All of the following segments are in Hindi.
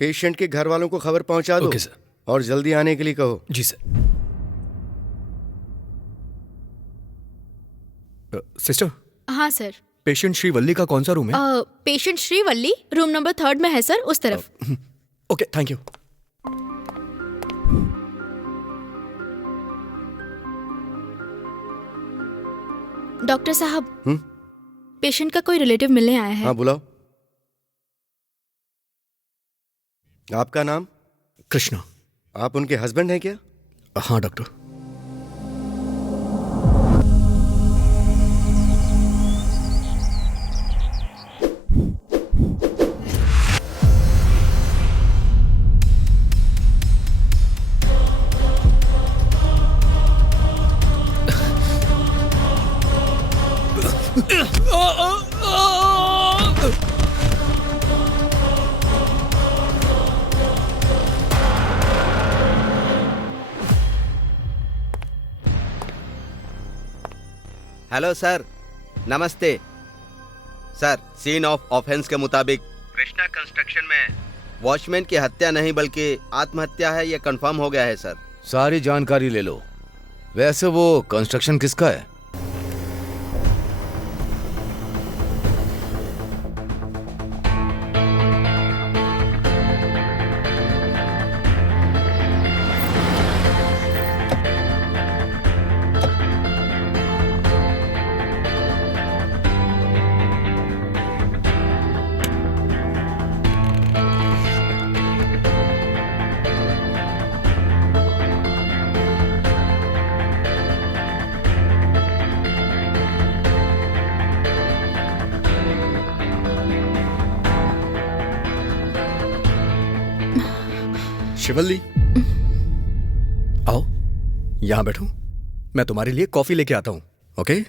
पेशेंट के घर वालों को खबर पहुंचा दो। Okay sir. और जल्दी आने के लिए कहो। जी सर। सिस्टर। हाँ सर। पेशेंट श्रीवल्ली का कौन सा रूम है? पेशेंट श्रीवल्ली रूम नंबर 3 में है सर, उस तरफ। Okay, thank you. डॉक्टर साहब, पेशेंट का कोई रिलेटिव मिलने आया है। हाँ बुलाओ। आपका नाम? कृष्णा। आप उनके हस्बैंड हैं क्या? हाँ डॉक्टर। हेलो सर, नमस्ते सर। सीन ऑफ ऑफेंस के मुताबिक कृष्णा कंस्ट्रक्शन में वॉचमैन की हत्या नहीं बल्कि आत्महत्या है, ये कंफर्म हो गया है सर। सारी जानकारी ले लो। वैसे वो कंस्ट्रक्शन किसका है? शिवल्ली, आओ यहां बैठो। मैं तुम्हारे लिए कॉफी लेके आता हूं। ओके?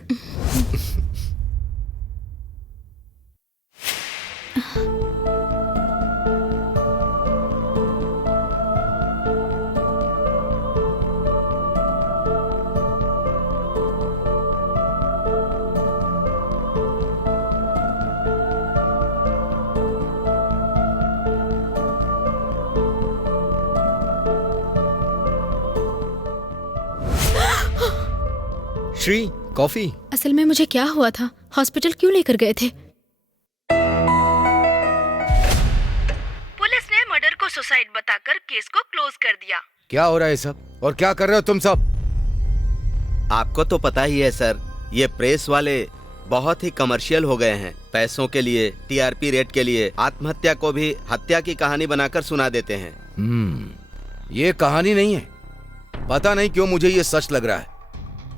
श्री, कॉफी। असल में मुझे क्या हुआ था, हॉस्पिटल क्यों लेकर गए थे? पुलिस ने मर्डर को सुसाइड बताकर केस को क्लोज कर दिया। क्या हो रहा है सब, और क्या कर रहे हो तुम सब? आपको तो पता ही है सर, ये प्रेस वाले बहुत ही कमर्शियल हो गए हैं। पैसों के लिए, टीआरपी रेट के लिए आत्महत्या को भी हत्या की कहानी बनाकर सुना देते हैं। ये कहानी नहीं है। पता नहीं क्यों मुझे ये सच लग रहा है।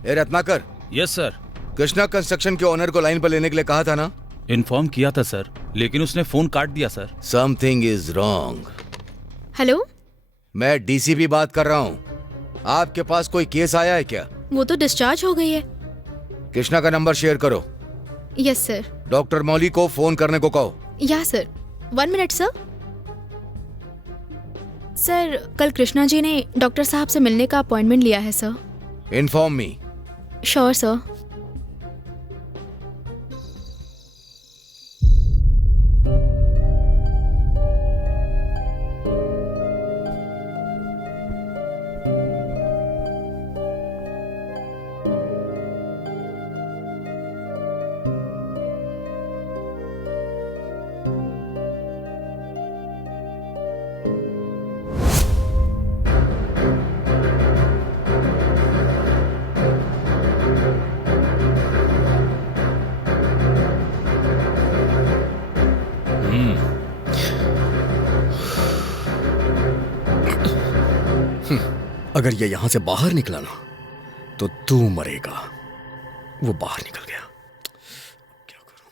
ए Ratnakar. Yes sir. Krishna construction के ओनर को लाइन पर लेने के लिए कहा था ना? इन्फॉर्म किया था सर, लेकिन उसने फोन काट दिया sir. Something is wrong. Hello, मैं डीसीपी बात कर रहा हूँ। आपके पास कोई केस आया है क्या? वो तो डिस्चार्ज हो गई है। कृष्णा का नंबर शेयर करो। Yes sir. डॉक्टर मौली को फोन करने को कहो। या सर। 1 minute sir. सर, कल कृष्णा जी ने डॉक्टर साहब से मिलने का अपॉइंटमेंट लिया है sir. Inform me. Sure sir. अगर ये यहां से बाहर निकला ना तो तू मरेगा। वो बाहर निकल गया। क्या करूं?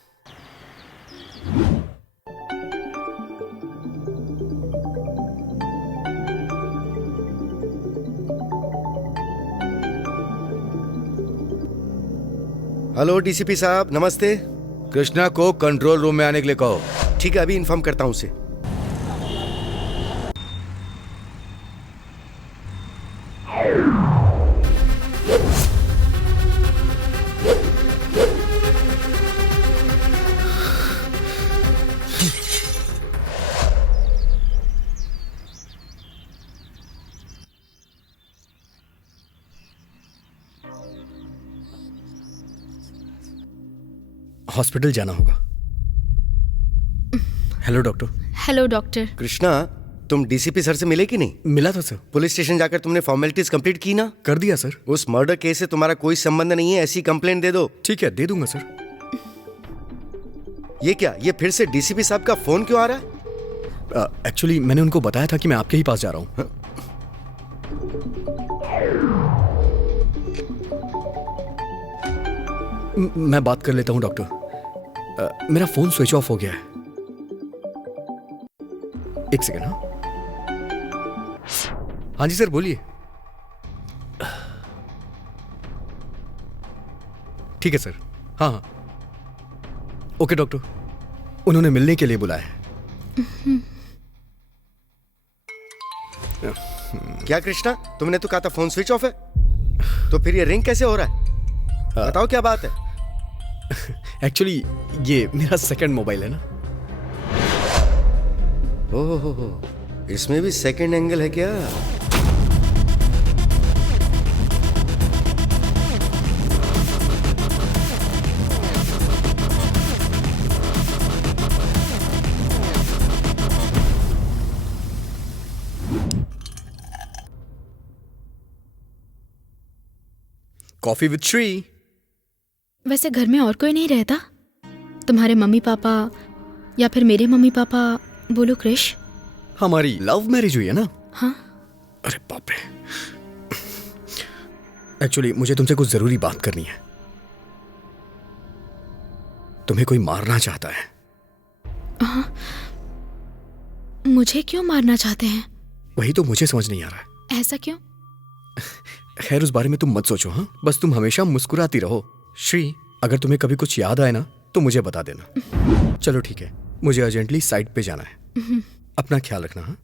हेलो डीसीपी साहब, नमस्ते। कृष्णा को कंट्रोल रूम में आने के लिए कहो। ठीक है, अभी इन्फॉर्म करता हूं उसे। हॉस्पिटल जाना होगा। Hello doctor. Hello doctor. Krishna, तुम डीसीपी सर से मिले कि नहीं? मिला था सर। पुलिस स्टेशन जाकर तुमने फॉर्मेलिटीज कंप्लीट की ना? कर दिया सर। उस मर्डर केस से तुम्हारा कोई संबंध नहीं है, ऐसी कंप्लेंट दे दो। ठीक है, दे दूंगा सर। ये क्या, ये फिर से डीसीपी साहब का फोन क्यों आ रहा है? एक्चुअली मैंने उनको बताया था कि मैं आपके ही पास जा रहा हूँ। मैं बात कर लेता हूँ डॉक्टर। मेरा फोन स्विच ऑफ हो गया है। एक सेकेंड। हाँ जी सर, बोलिए। ठीक है सर। हाँ हाँ, ओके डॉक्टर, उन्होंने मिलने के लिए बुलाया है। क्या कृष्णा, तुमने तो कहा था फोन स्विच ऑफ है, तो फिर ये रिंग कैसे हो रहा है? बताओ क्या बात है। एक्चुअली ये मेरा सेकंड मोबाइल है ना। ओहो, इसमें भी सेकंड एंगल है क्या? Coffee with Shri. वैसे घर में और कोई नहीं रहता? तुम्हारे मम्मी पापा या फिर मेरे मम्मी पापा? बोलो क्रिश। हमारी लव मैरिज हुई है ना। हाँ। अरे बाप रे। एक्चुअली मुझे तुमसे कुछ जरूरी बात करनी है। तुम्हें कोई मारना चाहता है। हाँ। मुझे क्यों मारना चाहते हैं? वही तो मुझे समझ नहीं आ रहा है। ऐसा क्यों? खैर उस बारे में तुम मत सोचो। हाँ, बस तुम हमेशा मुस्कुराती रहो। श्री, अगर तुम्हें कभी कुछ याद आए ना तो मुझे बता देना। चलो ठीक है, मुझे अर्जेंटली साइट पे जाना है। अपना ख्याल रखना। हाँ,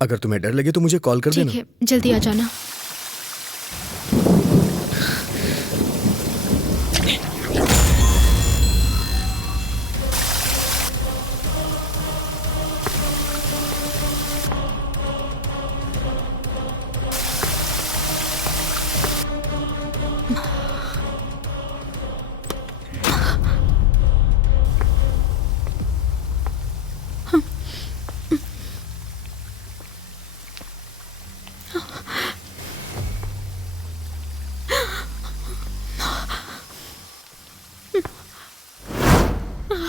अगर तुम्हें डर लगे तो मुझे कॉल कर देना। ठीक है, जल्दी आ जाना।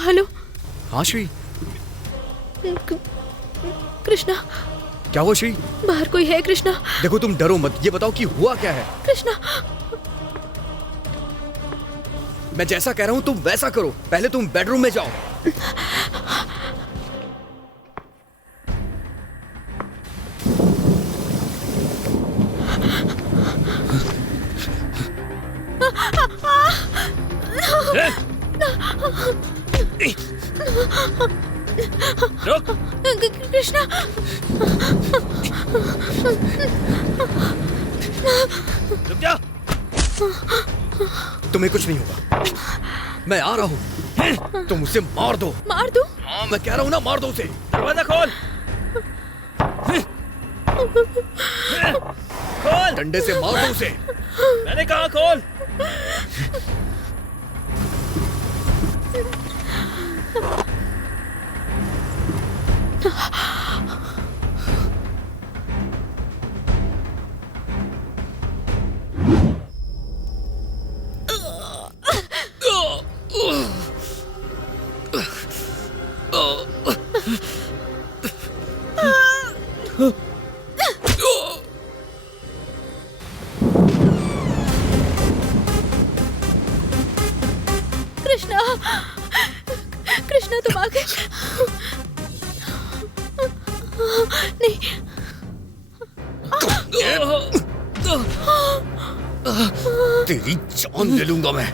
हेलो। हाँ श्री। कृष्णा। क्या हुआ श्री? बाहर कोई है कृष्णा? देखो तुम डरो मत, ये बताओ कि हुआ क्या है। कृष्णा। मैं जैसा कह रहा हूं तुम वैसा करो। पहले तुम बेडरूम में जाओ। कृष्णा। रुक जा। तुम्हें कुछ नहीं होगा, मैं आ रहा हूं। तुम उसे मार दो। मार दो? हाँ, मैं कह रहा हूं ना, मार दो उसे। दरवाजा खोल। खोल। डंडे से मार दो उसे। मैंने कहा खोल। कृष्णा। कृष्णा तुम आ गए। नहीं। तेरी जान ले लूंगा मैं।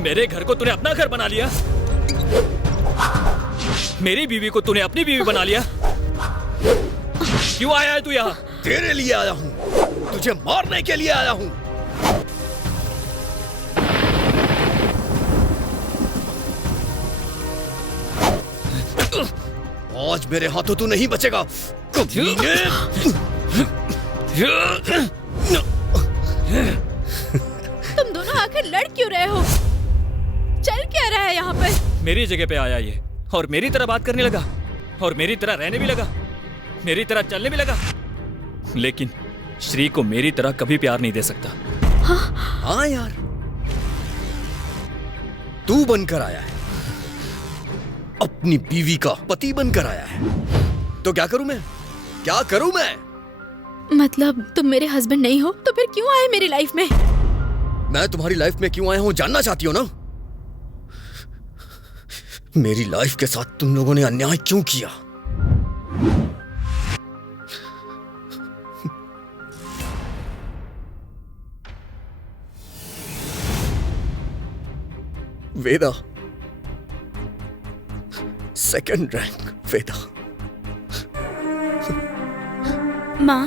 मेरे घर को तूने अपना घर बना लिया, मेरी बीवी को तूने अपनी बीवी बना लिया। क्यों आया है तू यहाँ? तेरे लिए आया हूं, तुझे मारने के लिए आया हूं। आज मेरे हाथों तू नहीं बचेगा कमीने। तुम दोनों आखिर लड़ क्यों रहे हो? चल क्या रहा है यहाँ पर? मेरी जगह पे आया ये और मेरी तरह बात करने लगा और मेरी तरह रहने भी लगा, मेरी तरह चलने भी लगा। लेकिन श्री को मेरी तरह कभी प्यार नहीं दे सकता। हाँ यार, तू बनकर आया है, अपनी बीवी का पति बनकर आया है। तो क्या करूं मैं, क्या करूं मैं? मतलब तुम मेरे हस्बैंड नहीं हो तो फिर क्यों आए मेरी लाइफ में? मैं तुम्हारी लाइफ में क्यों आया हूं जानना चाहती हो ना? मेरी लाइफ के साथ तुम लोगों ने अन्याय क्यों किया? वेदा, सेकंड रैंक वेदा। माँ,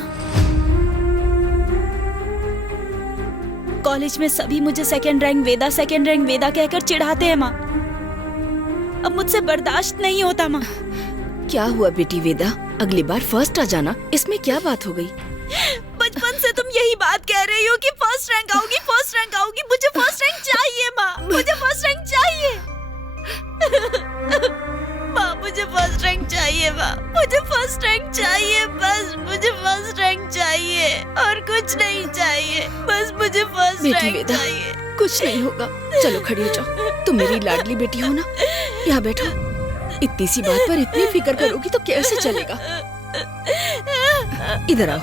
कॉलेज में सभी मुझे सेकंड रैंक वेदा कहकर चिढ़ाते हैं माँ। अब मुझसे बर्दाश्त नहीं होता माँ। क्या हुआ बेटी वेदा, अगली बार फर्स्ट आ जाना, इसमें क्या बात हो गई? बचपन से तुम यही बात कह रही हो कि फर्स्ट रैंक आऊंगी, फर्स्ट रैंक आऊंगी। मुझे फर्स्ट रैंक चाहिए माँ, मुझे फर्स्ट रैंक चाहिए। माँ मुझे फर्स्ट रैंक चाहिए, माँ मुझे फर्स्ट रैंक चाहिए, बस मुझे फर्स्ट रैंक चाहिए और कुछ नहीं चाहिए, बस मुझे फर्स्ट रैंक चाहिए। कुछ नहीं होगा, चलो खड़ी हो जाओ। तुम मेरी लाडली बेटी हो ना, यहाँ बैठो। इतनी सी बात पर इतनी फिक्र करोगी तो कैसे चलेगा? इधर आओ,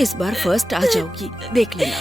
इस बार फर्स्ट आ जाओगी, देख लेना।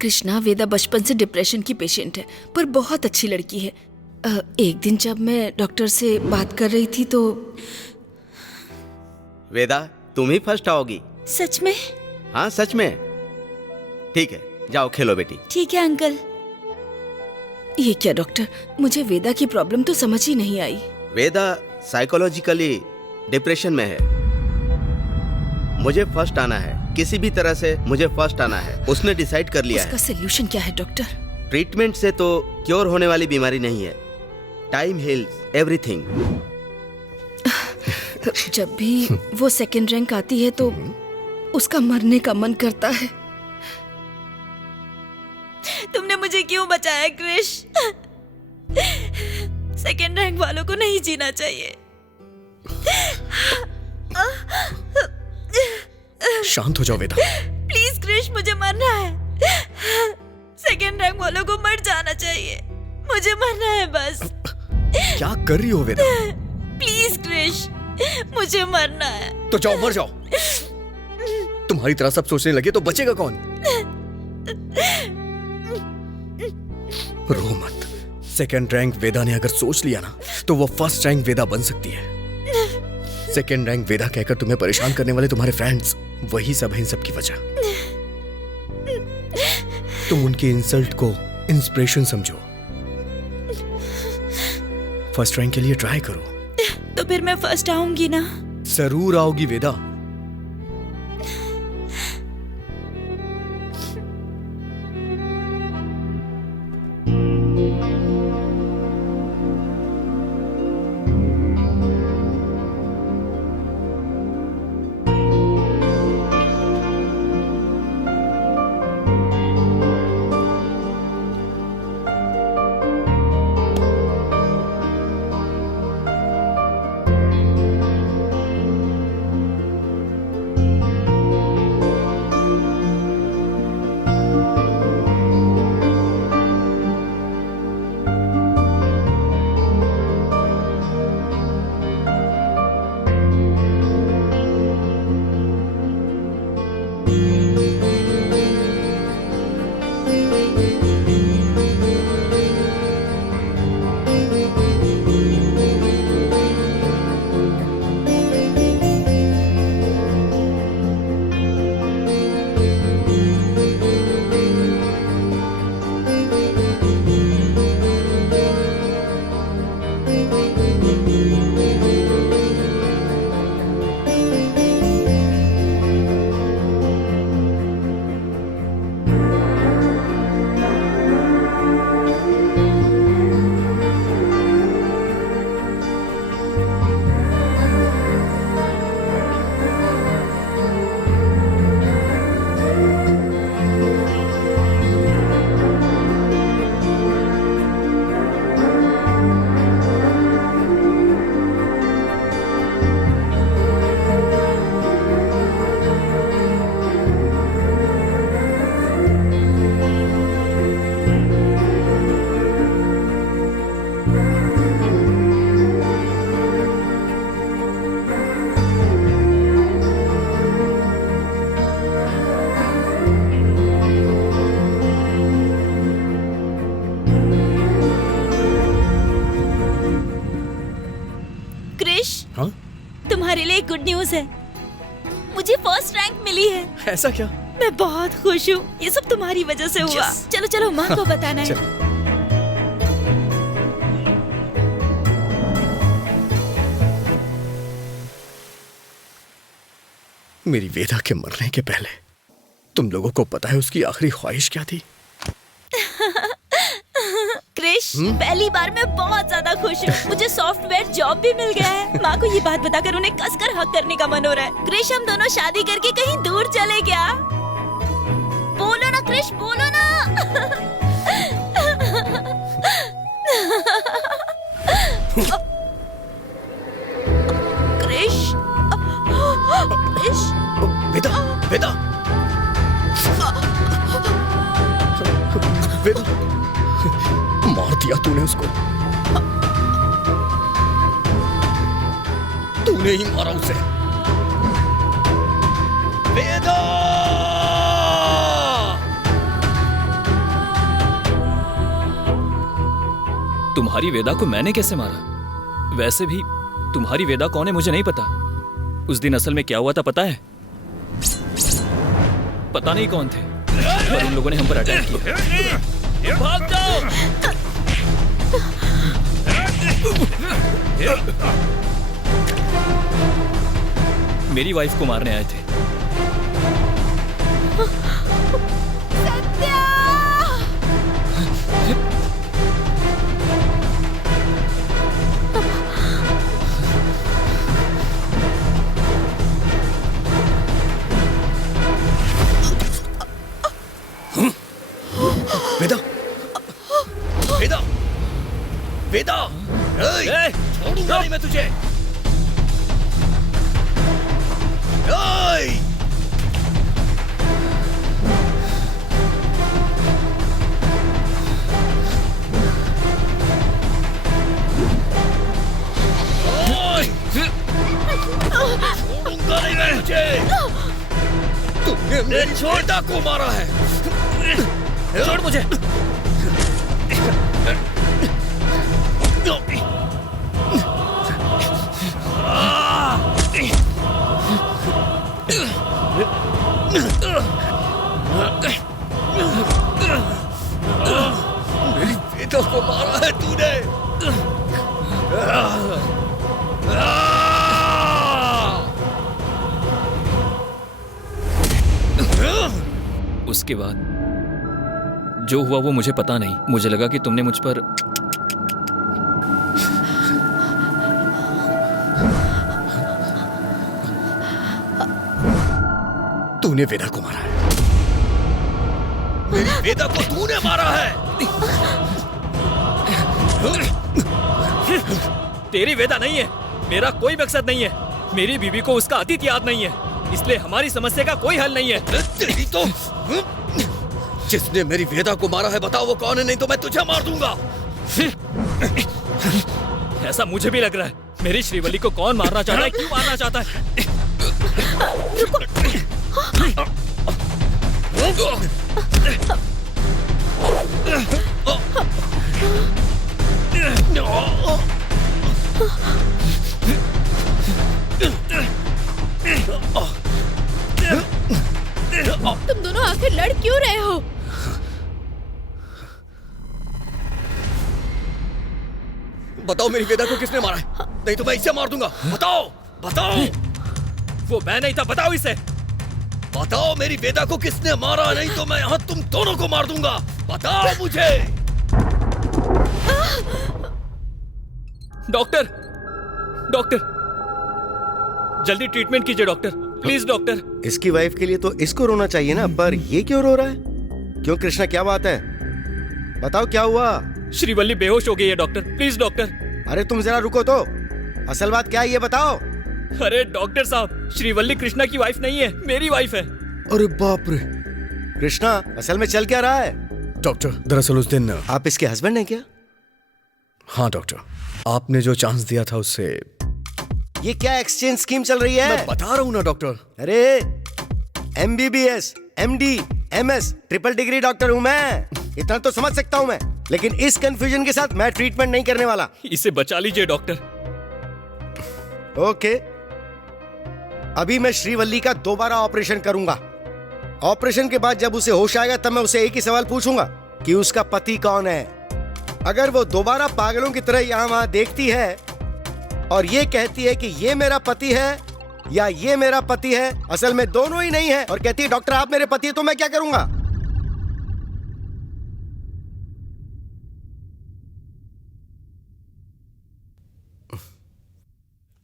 कृष्णा, वेदा बचपन से डिप्रेशन की पेशेंट है, पर बहुत अच्छी लड़की है। एक दिन जब मैं डॉक्टर से बात कर रही थी तो वेदा, तुम ही फर्स्ट आओगी। सच में? हाँ सच में। ठीक है, जाओ खेलो बेटी। ठीक है अंकल। ये क्या डॉक्टर, मुझे वेदा की प्रॉब्लम तो समझ ही नहीं आई। वेदा साइकोलॉजिकली डिप्रेशन में है। मुझे फर्स्ट आना है, किसी भी तरह से मुझे फर्स्ट आना है। उसने डिसाइड कर लिया है। उसका सॉल्यूशन क्या है डॉक्टर? ट्रीटमेंट से तो क्योर होने वाली बीमारी नहीं है। Time heals everything. जब भी वो सेकंड रैंक आती है तो उसका मरने का मन करता है। तुमने मुझे क्यों बचाया क्रिश? सेकंड रैंक वालों को नहीं जीना चाहिए। शांत हो जाओ वेदा। प्लीज क्रिश, मुझे मरना है। सेकंड रैंक वालों को मर जाना चाहिए, मुझे मरना है बस। क्या कर रही हो वेदा? प्लीज क्रिश, मुझे मरना है। तो जाओ, मर जाओ। तुम्हारी तरह सब सोचने लगे तो बचेगा कौन? रो मत। सेकंड रैंक वेदा ने अगर सोच लिया ना तो वो फर्स्ट रैंक वेदा बन सकती है। सेकंड रैंक वेदा कहकर तुम्हें परेशान करने वाले तुम्हारे फ्रेंड्स, वही सब है इन सब की वजह। तुम उनकी इंसल्ट को इंस्पिरेशन समझो। फर्स्ट रैंक के लिए ट्राई करो। तो फिर मैं फर्स्ट आऊंगी ना? जरूर आओगी वेदा। हाँ? तुम्हारे लिए गुड न्यूज है, मुझे फर्स्ट रैंक मिली है। ऐसा क्या? मैं बहुत खुश हूँ, ये सब तुम्हारी वजह से हुआ। Yes. चलो चलो माँ को बताना है। चलो। मेरी वेदा के मरने के पहले तुम लोगों को पता है उसकी आखिरी ख्वाहिश क्या थी? क्रिश, पहली बार मैं बहुत ज्यादा खुश हूँ। मुझे सॉफ्टवेयर जॉब भी मिल गया है। माँ को ये बात बताकर उन्हें कसकर हक करने का मन हो रहा है। क्रिश, हम दोनों शादी करके कहीं दूर चले क्या? बोलो ना क्रिश, बोलो ना। क्रिश, क्रिश, वेदा, वेदा, वेदा, मार दिया तूने उसको। तूने ही मारा उसे। वेदा! तुम्हारी वेदा को मैंने कैसे मारा? वैसे भी तुम्हारी वेदा कौन है मुझे नहीं पता। उस दिन असल में क्या हुआ था पता है? पता नहीं कौन थे, पर उन लोगों ने हम पर अटैक किया। भाग जाओ! मेरी वाइफ को मारने आए थे। वेदा, वेदा, वेदा, छोड़ूंगा नहीं मैं तुझे। छोड़ूंगा नहीं मैं तुझे। तुमने मेरी वेदा को मारा है। छोड़ मुझे। मेरी वेदा को मारा है तूने। उसके बाद जो हुआ वो मुझे पता नहीं। मुझे लगा कि तुमने मुझ पर तूने वेदा को मारा है। मेरी वेदा को तूने मारा है। तेरी वेदा नहीं है। मेरा कोई मकसद नहीं है। मेरी बीवी को उसका अतीत याद नहीं है, इसलिए हमारी समस्या का कोई हल नहीं है। तेरी तो जिसने मेरी वेदा को मारा है बताओ वो कौन है, नहीं तो मैं तुझे मार दूंगा। ऐसा मुझे भी लग रहा है। मेरी श्रीवल्ली को कौन मारना चाहता है, क्यों मारना चाहता है? तुम दोनों आखिर लड़ क्यों रहे हो? बताओ मेरी वेदा को किसने मारा है, नहीं तो मैं इसे मार दूंगा। बताओ, बताओ। वो मैं नहीं था, बताओ इसे। बताओ मेरी वेदा को किसने मारा, नहीं तो मैं यहाँ तुम दोनों को मार दूंगा। बताओ मुझे। डॉक्टर, डॉक्टर, जल्दी ट्रीटमेंट कीजिए डॉक्टर, प्लीज डॉक्टर। इसकी वाइफ के लिए तो इसको रोना चाहिए ना, पर ये क्यों रो रहा है? क्यों कृष्णा, क्या बात है? बताओ क्या हुआ? श्रीवल्ली बेहोश हो गई है डॉक्टर, प्लीज डॉक्टर। अरे तुम जरा रुको तो, असल बात क्या है ये बताओ। अरे डॉक्टर साहब, श्रीवल्ली कृष्णा की वाइफ नहीं है, मेरी वाइफ है। अरे बाप रे। कृष्णा, असल में चल क्या रहा है? डॉक्टर, दरअसल उस दिन आप इसके हस्बैंड हैं क्या? हाँ डॉक्टर, आपने जो चांस दिया था उससे। ये क्या एक्सचेंज स्कीम चल रही है? मैं बता रहा हूँ ना डॉक्टर। अरे MBBS, MD, MS, triple degree doctor हूँ मैं, इतना तो समझ सकता हूँ मैं, लेकिन इस कंफ्यूजन के साथ मैं ट्रीटमेंट नहीं करने वाला। इसे बचा लीजिए डॉक्टर। ओके, अभी मैं श्रीवल्ली का दोबारा ऑपरेशन करूंगा। ऑपरेशन के बाद जब उसे होश आएगा तब मैं उसे एक ही सवाल पूछूंगा कि उसका पति कौन है। अगर वो दोबारा पागलों की तरह यहाँ वहां देखती है और ये कहती है कि ये मेरा पति है या ये मेरा पति है, असल में दोनों ही नहीं है, और कहती है डॉक्टर आप मेरे पति है, तो मैं क्या करूंगा?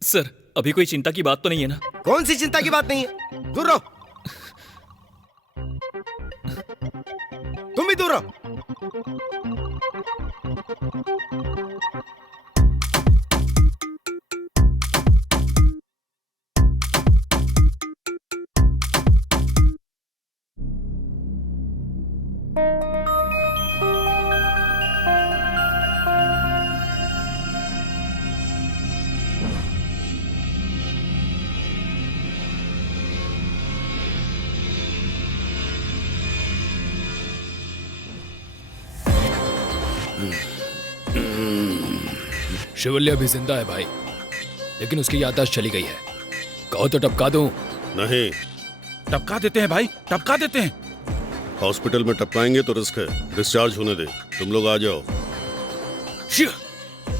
सर, अभी कोई चिंता की बात तो नहीं है ना? कौन सी चिंता की बात नहीं है? दूर रहो, तुम भी दूर रहो। शिवल्य अभी जिंदा है भाई, लेकिन उसकी याददाश्त चली गई है। कहो तो टपका दूं? नहीं। टपका देते हैं भाई, टपका देते हैं। हॉस्पिटल में टपकाएंगे तो रिस्क है, डिस्चार्ज होने दे। तुम लोग आ जाओ। शिव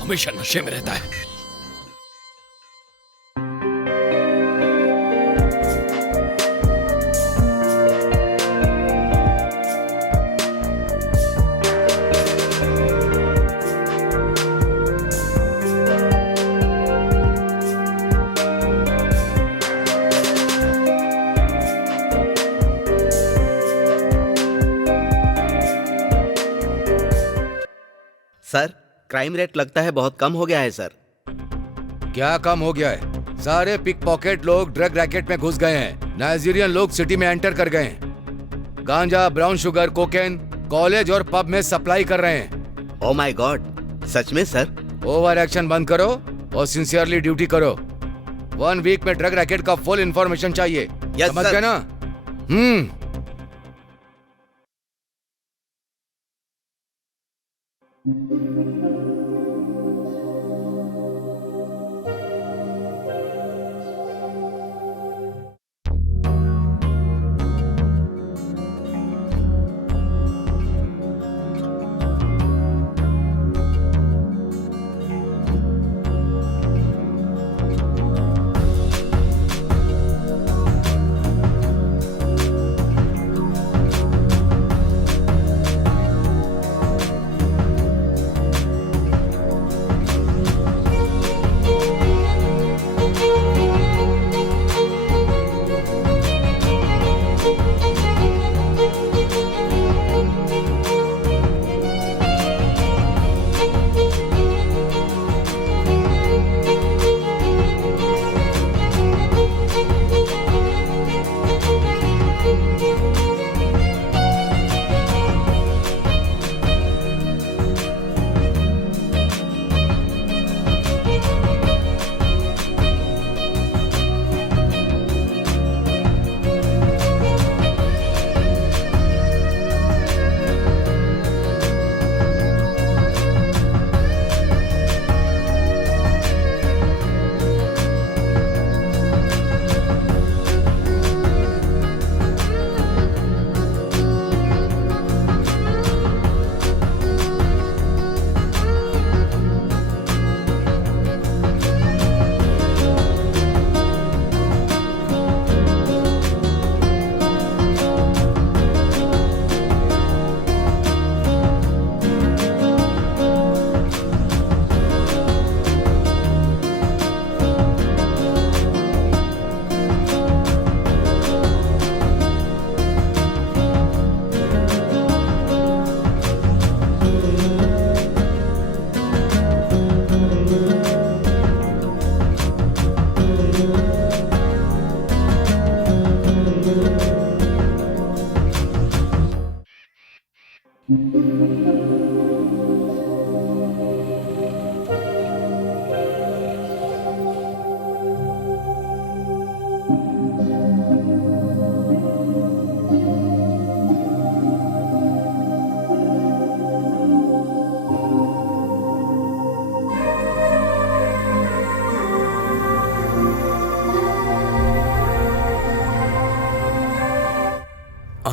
हमेशा नशे में रहता है। सर, क्राइम रेट लगता है बहुत कम हो गया है सर। क्या कम हो गया है? सारे पिक पॉकेट लोग ड्रग रैकेट में घुस गए हैं। नाइजीरियन लोग सिटी में एंटर कर गए हैं। गांजा, ब्राउन शुगर, कोकेन कॉलेज और पब में सप्लाई कर रहे हैं। ओह माय गॉड, सच में सर? ओवर एक्शन बंद करो और सिंसियरली ड्यूटी करो। 1 वीक में ड्रग रैकेट का फुल इन्फॉर्मेशन चाहिए। Yes, समझ sir. गए ना?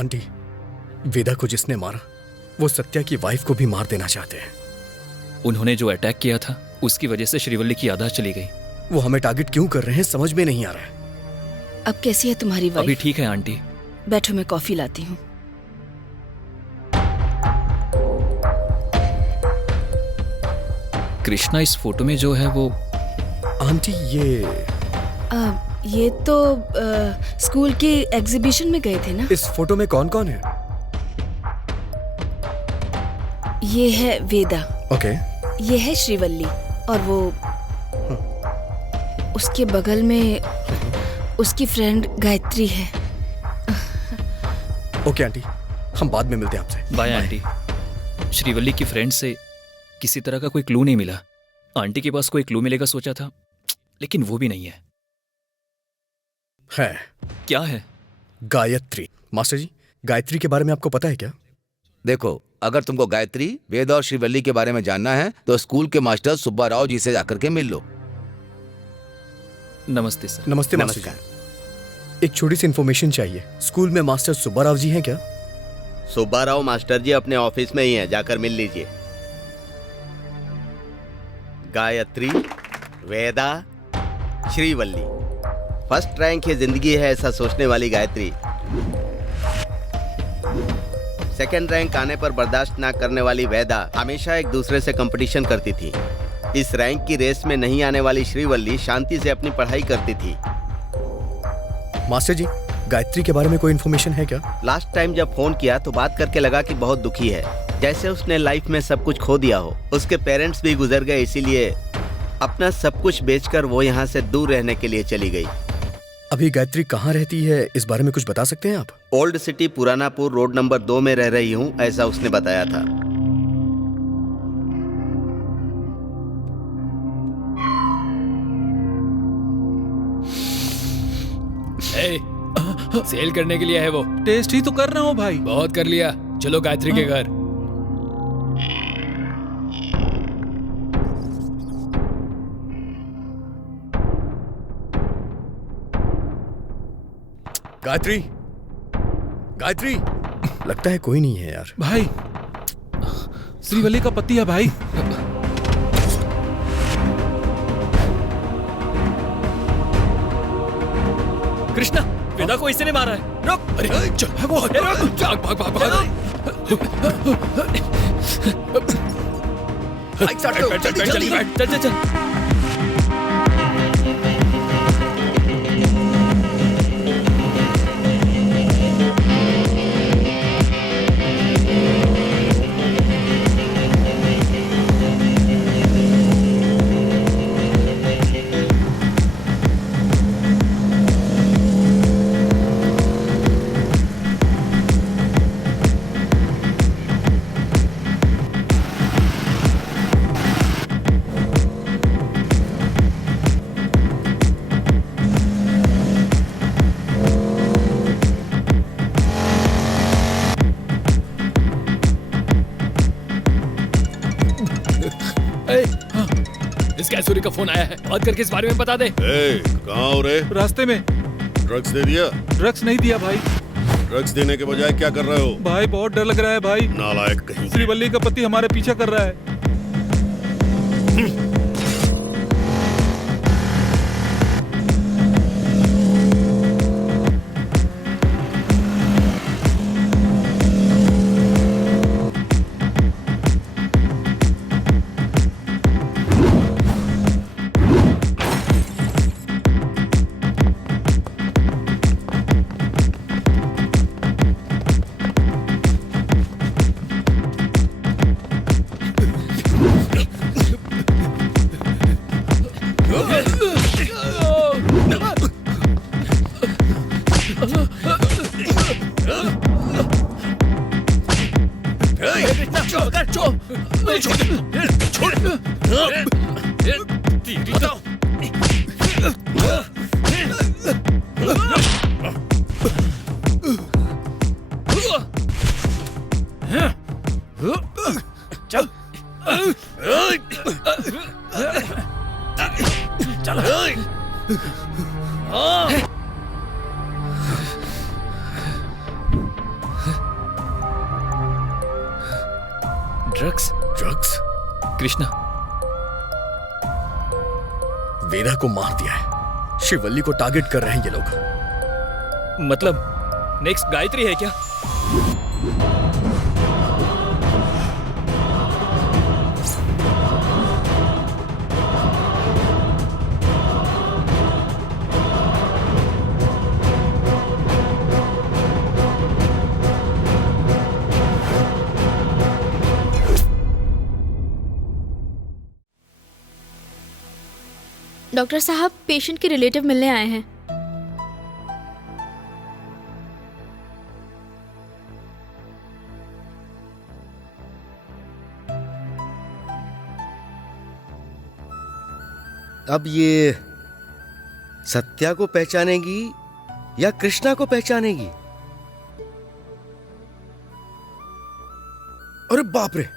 आंटी, वेदा को जिसने मारा वो सत्या की वाइफ को भी मार देना चाहते हैं। उन्होंने जो अटैक किया था उसकी वजह से श्रीवल्ली की याददाश्त चली गई। वो हमें टारगेट क्यों कर रहे हैं समझ में नहीं आ रहा है। अब कैसी है तुम्हारी वाइफ? अभी ठीक है आंटी। बैठो, मैं कॉफी लाती हूँ। कृष्णा इस फोटो में जो है वो आंटी ये तो स्कूल की एग्जीबिशन में गए थे ना। इस फोटो में कौन कौन है? ये है वेदा, ओके। ये है श्रीवल्ली और वो उसके बगल में उसकी फ्रेंड गायत्री है। ओके आंटी, हम बाद में मिलते हैं आपसे। Bye aunty. श्रीवल्ली की फ्रेंड से किसी तरह का कोई क्लू नहीं मिला। आंटी के पास कोई क्लू मिलेगा सोचा था, लेकिन वो भी नहीं है। क्या है? गायत्री। मास्टर जी, गायत्री के बारे में आपको पता है क्या? देखो, अगर तुमको गायत्री, वेद और श्रीवल्ली के बारे में जानना है तो स्कूल के मास्टर सुब्बा राव जी से जाकर के मिल लो। नमस्ते सर। नमस्ते मास्टर जी। एक छोटी सी इन्फॉर्मेशन चाहिए। स्कूल में मास्टर सुब्बा राव जी हैं क्या? सुब्बा राव मास्टर जी अपने ऑफिस में ही हैं, जाकर मिल लीजिए। गायत्री, वेदा, श्रीवल्ली, फर्स्ट रैंक की जिंदगी है ऐसा सोचने वाली गायत्री, सेकंड रैंक आने पर बर्दाश्त ना करने वाली वेदा हमेशा एक दूसरे से कंपटीशन करती थी। इस रैंक की रेस में नहीं आने वाली श्रीवल्ली शांति से अपनी पढ़ाई करती थी। मास्टर जी, गायत्री के बारे में कोई इन्फॉर्मेशन है क्या? लास्ट टाइम जब फोन किया तो बात करके लगा कि बहुत दुखी है, जैसे उसने लाइफ में सब कुछ खो दिया हो। उसके पेरेंट्स भी गुजर गए, इसीलिए अपना सब कुछ बेचकर वो यहाँ से दूर रहने के लिए चली गई। अभी गायत्री कहाँ रहती है, इस बारे में कुछ बता सकते हैं आप? ओल्ड सिटी पुरानापुर रोड नंबर 2 में रह रही हूँ, ऐसा उसने बताया था। सेल करने के लिए है वो। टेस्ट ही तो कर रहा हूँ भाई। बहुत कर लिया, चलो गायत्री के घर। गायत्री, गायत्री, लगता है कोई नहीं है यार। भाई, श्रीवल्ली का पति है भाई। कृष्णा, वेदा को इसी ने मारा है। रुक! अरे चल, भाग भाग भाग भाग। चल चल चल। कैसूरी का फोन आया है, बात करके इस बारे में बता दे। कहाँ हो रे? रास्ते में। ड्रग्स दे दिया? ड्रग्स नहीं दिया भाई। ड्रग्स देने के बजाय क्या कर रहे हो? भाई बहुत डर लग रहा है भाई। नालायक कहीं। श्रीवल्ली का पति हमारे पीछा कर रहा है। ड्रग्स? कृष्णा, वेदा को मार दिया है। श्रीवल्ली को टारगेट कर रहे हैं ये लोग। मतलब नेक्स्ट गायत्री है क्या? डॉक्टर साहब, पेशेंट के रिलेटिव मिलने आए हैं। अब ये सत्या को पहचानेगी या कृष्णा को पहचानेगी? अरे बाप रे,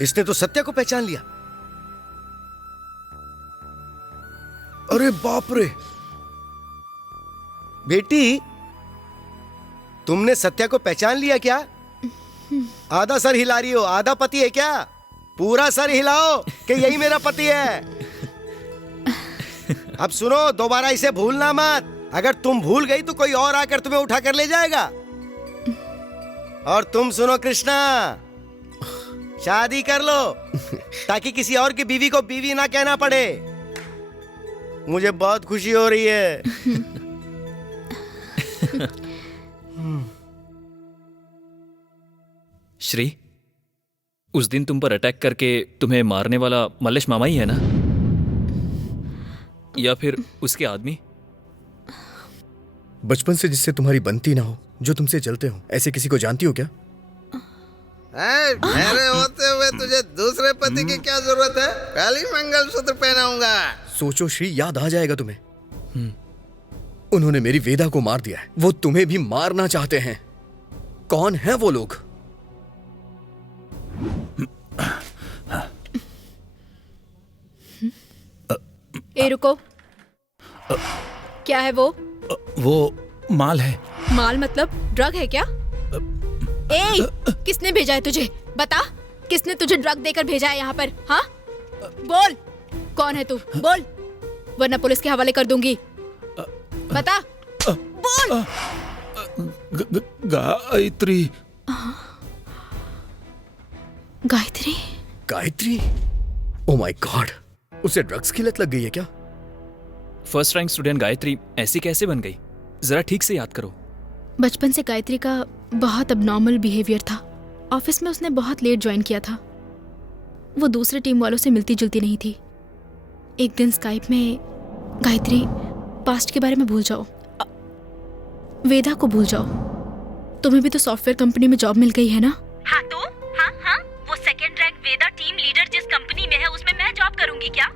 इसने तो सत्या को पहचान लिया। अरे बाप रे, बेटी तुमने सत्या को पहचान लिया क्या? आधा सर हिला रही हो, आधा पति है क्या? पूरा सर हिलाओ कि यही मेरा पति है। अब सुनो, दोबारा इसे भूलना मत। अगर तुम भूल गई तो कोई और आकर तुम्हें उठा कर ले जाएगा। और तुम सुनो कृष्णा, शादी कर लो ताकि किसी और की बीवी को बीवी ना कहना पड़े। मुझे बहुत खुशी हो रही है। श्री, उस दिन तुम पर अटैक करके तुम्हें मारने वाला मल्लेश मामा ही है ना? या फिर उसके आदमी? बचपन से जिससे तुम्हारी बनती ना हो, जो तुमसे जलते हो, ऐसे किसी को जानती हो क्या? मेरे होते हुए तुझे दूसरे पति की क्या जरूरत है? पहली मंगलसूत्र पहनाऊंगा। सोचो श्री, याद आ जाएगा तुम्हें। उन्होंने मेरी वेदा को मार दिया है। वो तुम्हें भी मारना चाहते हैं। कौन है वो लोग? ए रुको, क्या है वो? वो माल है। माल मतलब ड्रग है क्या? ए, किसने भेजा है तुझे? बता, किसने तुझे ड्रग देकर भेजा है यहाँ पर? हाँ, बोल, कौन है तू? बोल, वरना पुलिस के हवाले कर दूंगी। बता, बोल। Gayatri. Gayatri? Gayatri? Oh my God, उसे ड्रग्स की लत लग गई है क्या? फर्स्ट रैंक स्टूडेंट गायत्री ऐसी कैसे बन गई? जरा ठीक से याद करो। बचपन से गायत्री का बहुत अबनॉर्मल बिहेवियर था। ऑफिस में उसने बहुत लेट ज्वाइन किया था। वो दूसरे टीम वालों से मिलती जुलती नहीं थी। एक दिन स्काइप में, गायत्री पास्ट के बारे में भूल जाओ, वेदा को भूल जाओ। तुम्हें भी तो सॉफ्टवेयर कंपनी में जॉब मिल गई है ना? हाँ तो हाँ, वो सेकंड रैंक वेदा टीम लीडर जिस कंपनी में है उसमें मैं जॉब करूंगी क्या?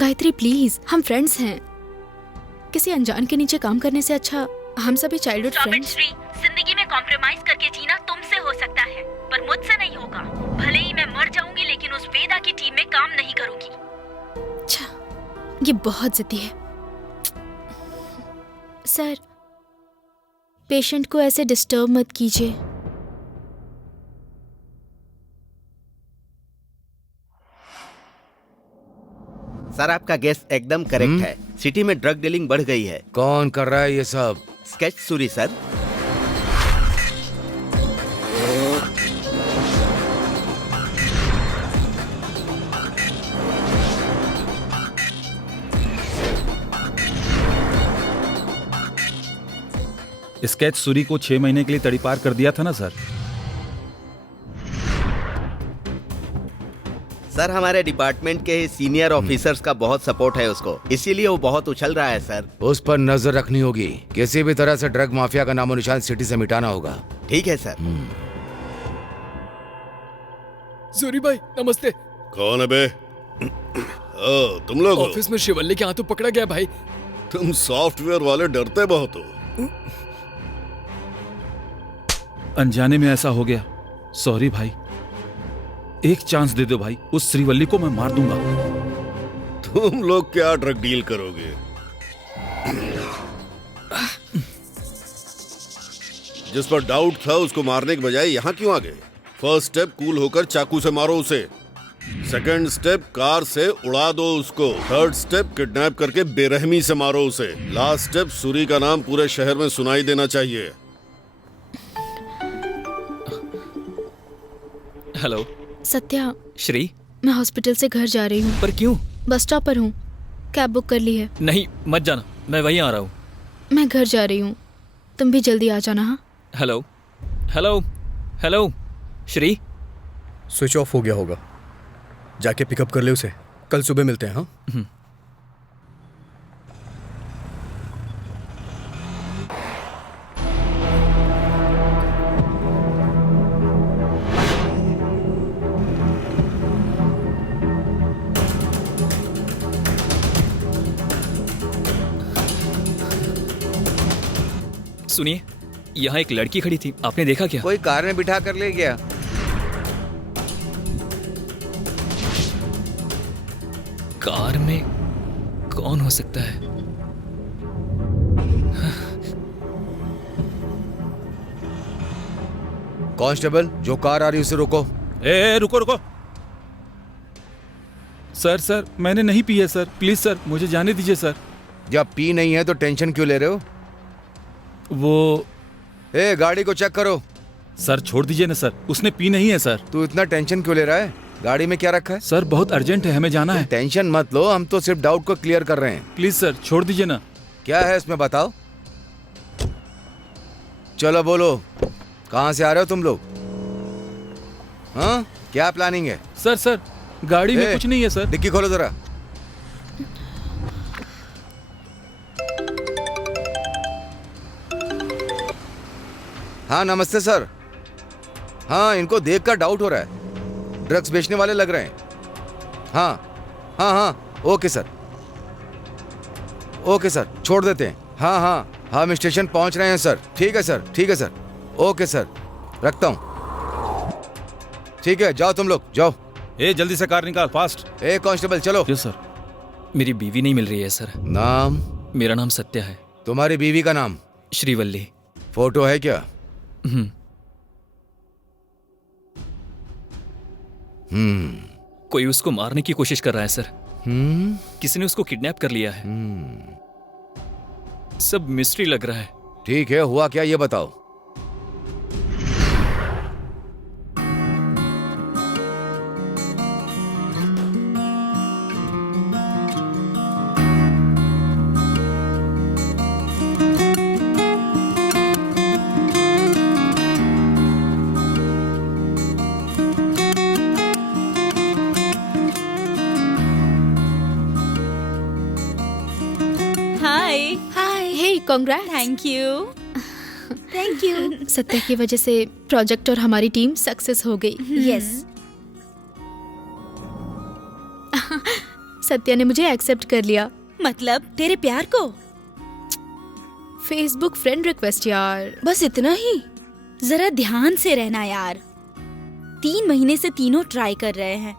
गायत्री प्लीज, हम फ्रेंड्स हैं। किसी अनजान के नीचे काम करने से अच्छा हम सभी चाइल्डहुड फ्रेंड्स। श्री, जिंदगी में कॉम्प्रोमाइज करके जीना तुमसे हो सकता है, पर मुझसे नहीं होगा। भले ही मैं मर जाऊंगी, लेकिन उस वेदा की टीम में काम नहीं करूंगी। अच्छा, ये बहुत जिद्दी है। सर, पेशेंट को ऐसे डिस्टर्ब मत कीजिए। सर, आपका गेस एकदम करेक्ट है। सिटी में ड्रग डीलिंग बढ़ गई है। कौन कर रहा है ये सब? Sketch Suri sir. Sketch Suri को 6 महीने के लिए तड़ीपार कर दिया था ना सर? सर, हमारे डिपार्टमेंट के सीनियर ऑफिसर्स का बहुत सपोर्ट है उसको, इसीलिए वो बहुत उछल रहा है सर। उस पर नजर रखनी होगी। किसी भी तरह से ड्रग माफिया का नामो निशान सिटी से मिटाना होगा। ठीक है सर। सूरी भाई नमस्ते। कौन है बे? ओ, तुम लोग हो? ऑफिस में शिवल्ली के हाथों पकड़ा गया भाई। तुम सॉफ्टवेयर वाले डरते बहुत हो। अनजाने में ऐसा हो गया, सॉरी भाई। एक चांस दे दो भाई, उस श्रीवल्ली को मैं मार दूंगा। तुम लोग क्या ड्रग डील करोगे? जिस पर डाउट था उसको मारने के बजाय यहाँ क्यों आ गए? फर्स्ट स्टेप कूल होकर चाकू से मारो उसे। सेकंड स्टेप कार से उड़ा दो उसको। थर्ड स्टेप किडनैप करके बेरहमी से मारो उसे। लास्ट स्टेप सूरी का नाम पूरे शहर में सुनाई देना चाहिए। हेलो सत्या, श्री, मैं हॉस्पिटल से घर जा रही हूँ। पर क्यों? बस स्टॉप पर हूँ, कैब बुक कर ली है। नहीं मत जाना, मैं वहीं आ रहा हूँ। मैं घर जा रही हूँ, तुम भी जल्दी आ जाना। हाँ hello hello hello Shri. Switch off हो गया होगा, जाके पिकअप कर ले उसे। कल सुबह मिलते हैं। हाँ सुनिए, यहाँ एक लड़की खड़ी थी, आपने देखा क्या? कोई कार में बिठा कर ले गया। कार में कौन हो सकता है? कांस्टेबल, जो कार आ रही है उसे रोको। रुको रुको। सर मैंने नहीं पी है सर, प्लीज सर मुझे जाने दीजिए सर। जब पी नहीं है तो टेंशन क्यों ले रहे हो? वो गाड़ी को चेक करो। सर छोड़ दीजिए ना सर, उसने पी नहीं है सर। तू इतना टेंशन क्यों ले रहा है? गाड़ी में क्या रखा है? सर बहुत अर्जेंट है, हमें जाना है। टेंशन मत लो, हम तो सिर्फ डाउट को क्लियर कर रहे हैं। प्लीज सर छोड़ दीजिए ना। क्या है इसमें बताओ। चलो बोलो, कहाँ से आ रहे हो तुम लोग? हाँ, क्या प्लानिंग है? सर गाड़ी में कुछ नहीं है सर। डिक्की खोलो जरा। हाँ नमस्ते सर। हाँ, इनको देखकर डाउट हो रहा है, ड्रग्स बेचने वाले लग रहे हैं। हाँ, ओके सर, छोड़ देते हैं। हाँ, हम स्टेशन पहुंच रहे हैं सर। ठीक है सर, ओके सर, रखता हूँ। ठीक है, जाओ तुम लोग जाओ। जल्दी से कार निकाल, फास्ट। कांस्टेबल चलो। Yes sir. मेरी बीवी नहीं मिल रही है सर। नाम? मेरा नाम सत्या है। तुम्हारी बीवी का नाम? श्रीवल्ली। फोटो है क्या? कोई उसको मारने की कोशिश कर रहा है सर। किसी ने उसको किडनैप कर लिया है। सब मिस्ट्री लग रहा है। ठीक है, हुआ क्या ये बताओ। कांग्रेट्स। Thank you. सत्या की वजह से प्रोजेक्ट और हमारी टीम सक्सेस हो गई। यस। सत्या ने मुझे एक्सेप्ट कर लिया। मतलब तेरे प्यार को? फेसबुक फ्रेंड रिक्वेस्ट यार। बस इतना ही? जरा ध्यान से रहना यार, 3 महीने से तीनों ट्राई कर रहे हैं,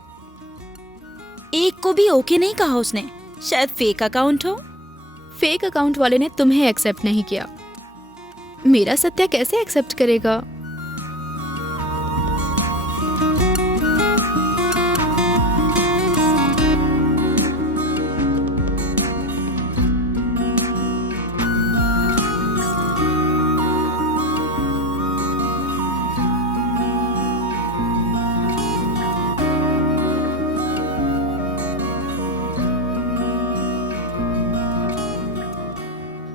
एक को भी ओके नहीं कहा उसने। शायद फेक अकाउंट हो। फेक अकाउंट वाले ने तुम्हें एक्सेप्ट नहीं किया, मेरा सत्या कैसे एक्सेप्ट करेगा?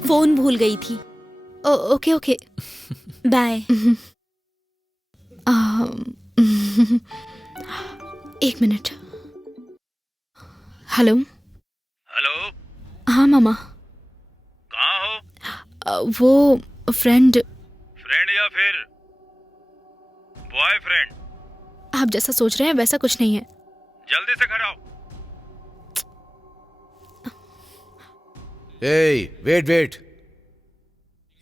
फोन भूल गई थी। Okay bye. एक मिनट। हेलो। हाँ मामा। कहाँ हो? वो फ्रेंड या फिर बॉयफ्रेंड? आप जैसा सोच रहे हैं वैसा कुछ नहीं है। जल्दी से घर आओ। वेट।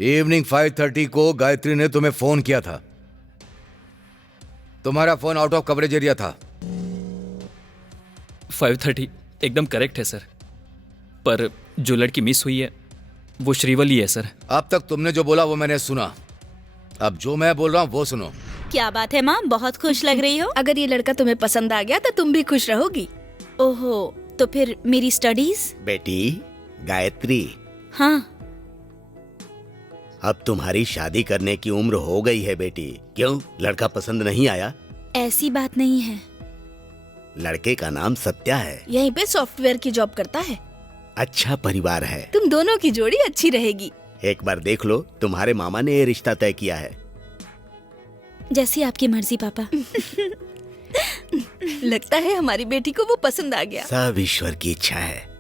इवनिंग 5:30 को गायत्री ने तुम्हें फोन किया था। तुम्हारा phone out of coverage area था। 5:30 एकदम करेक्ट है सर, पर जो लड़की मिस हुई है वो श्रीवल्ली है सर। अब तक तुमने जो बोला वो मैंने सुना, अब जो मैं बोल रहा हूं वो सुनो। क्या बात है माँ, बहुत खुश लग रही हो। अगर ये लड़का तुम्हें पसंद आ गया तो तुम भी खुश रहोगी। ओहो, तो फिर मेरी स्टडीज? बेटी गायत्री, हाँ। अब तुम्हारी शादी करने की उम्र हो गई है बेटी। क्यों, लड़का पसंद नहीं आया? ऐसी बात नहीं है। लड़के का नाम सत्या है, यहीं पे सॉफ्टवेयर की जॉब करता है। अच्छा परिवार है, तुम दोनों की जोड़ी अच्छी रहेगी। एक बार देख लो, तुम्हारे मामा ने ये रिश्ता तय किया है। जैसी आपकी मर्जी पापा। लगता है हमारी बेटी को वो पसंद आ गया। सब ईश्वर की इच्छा है।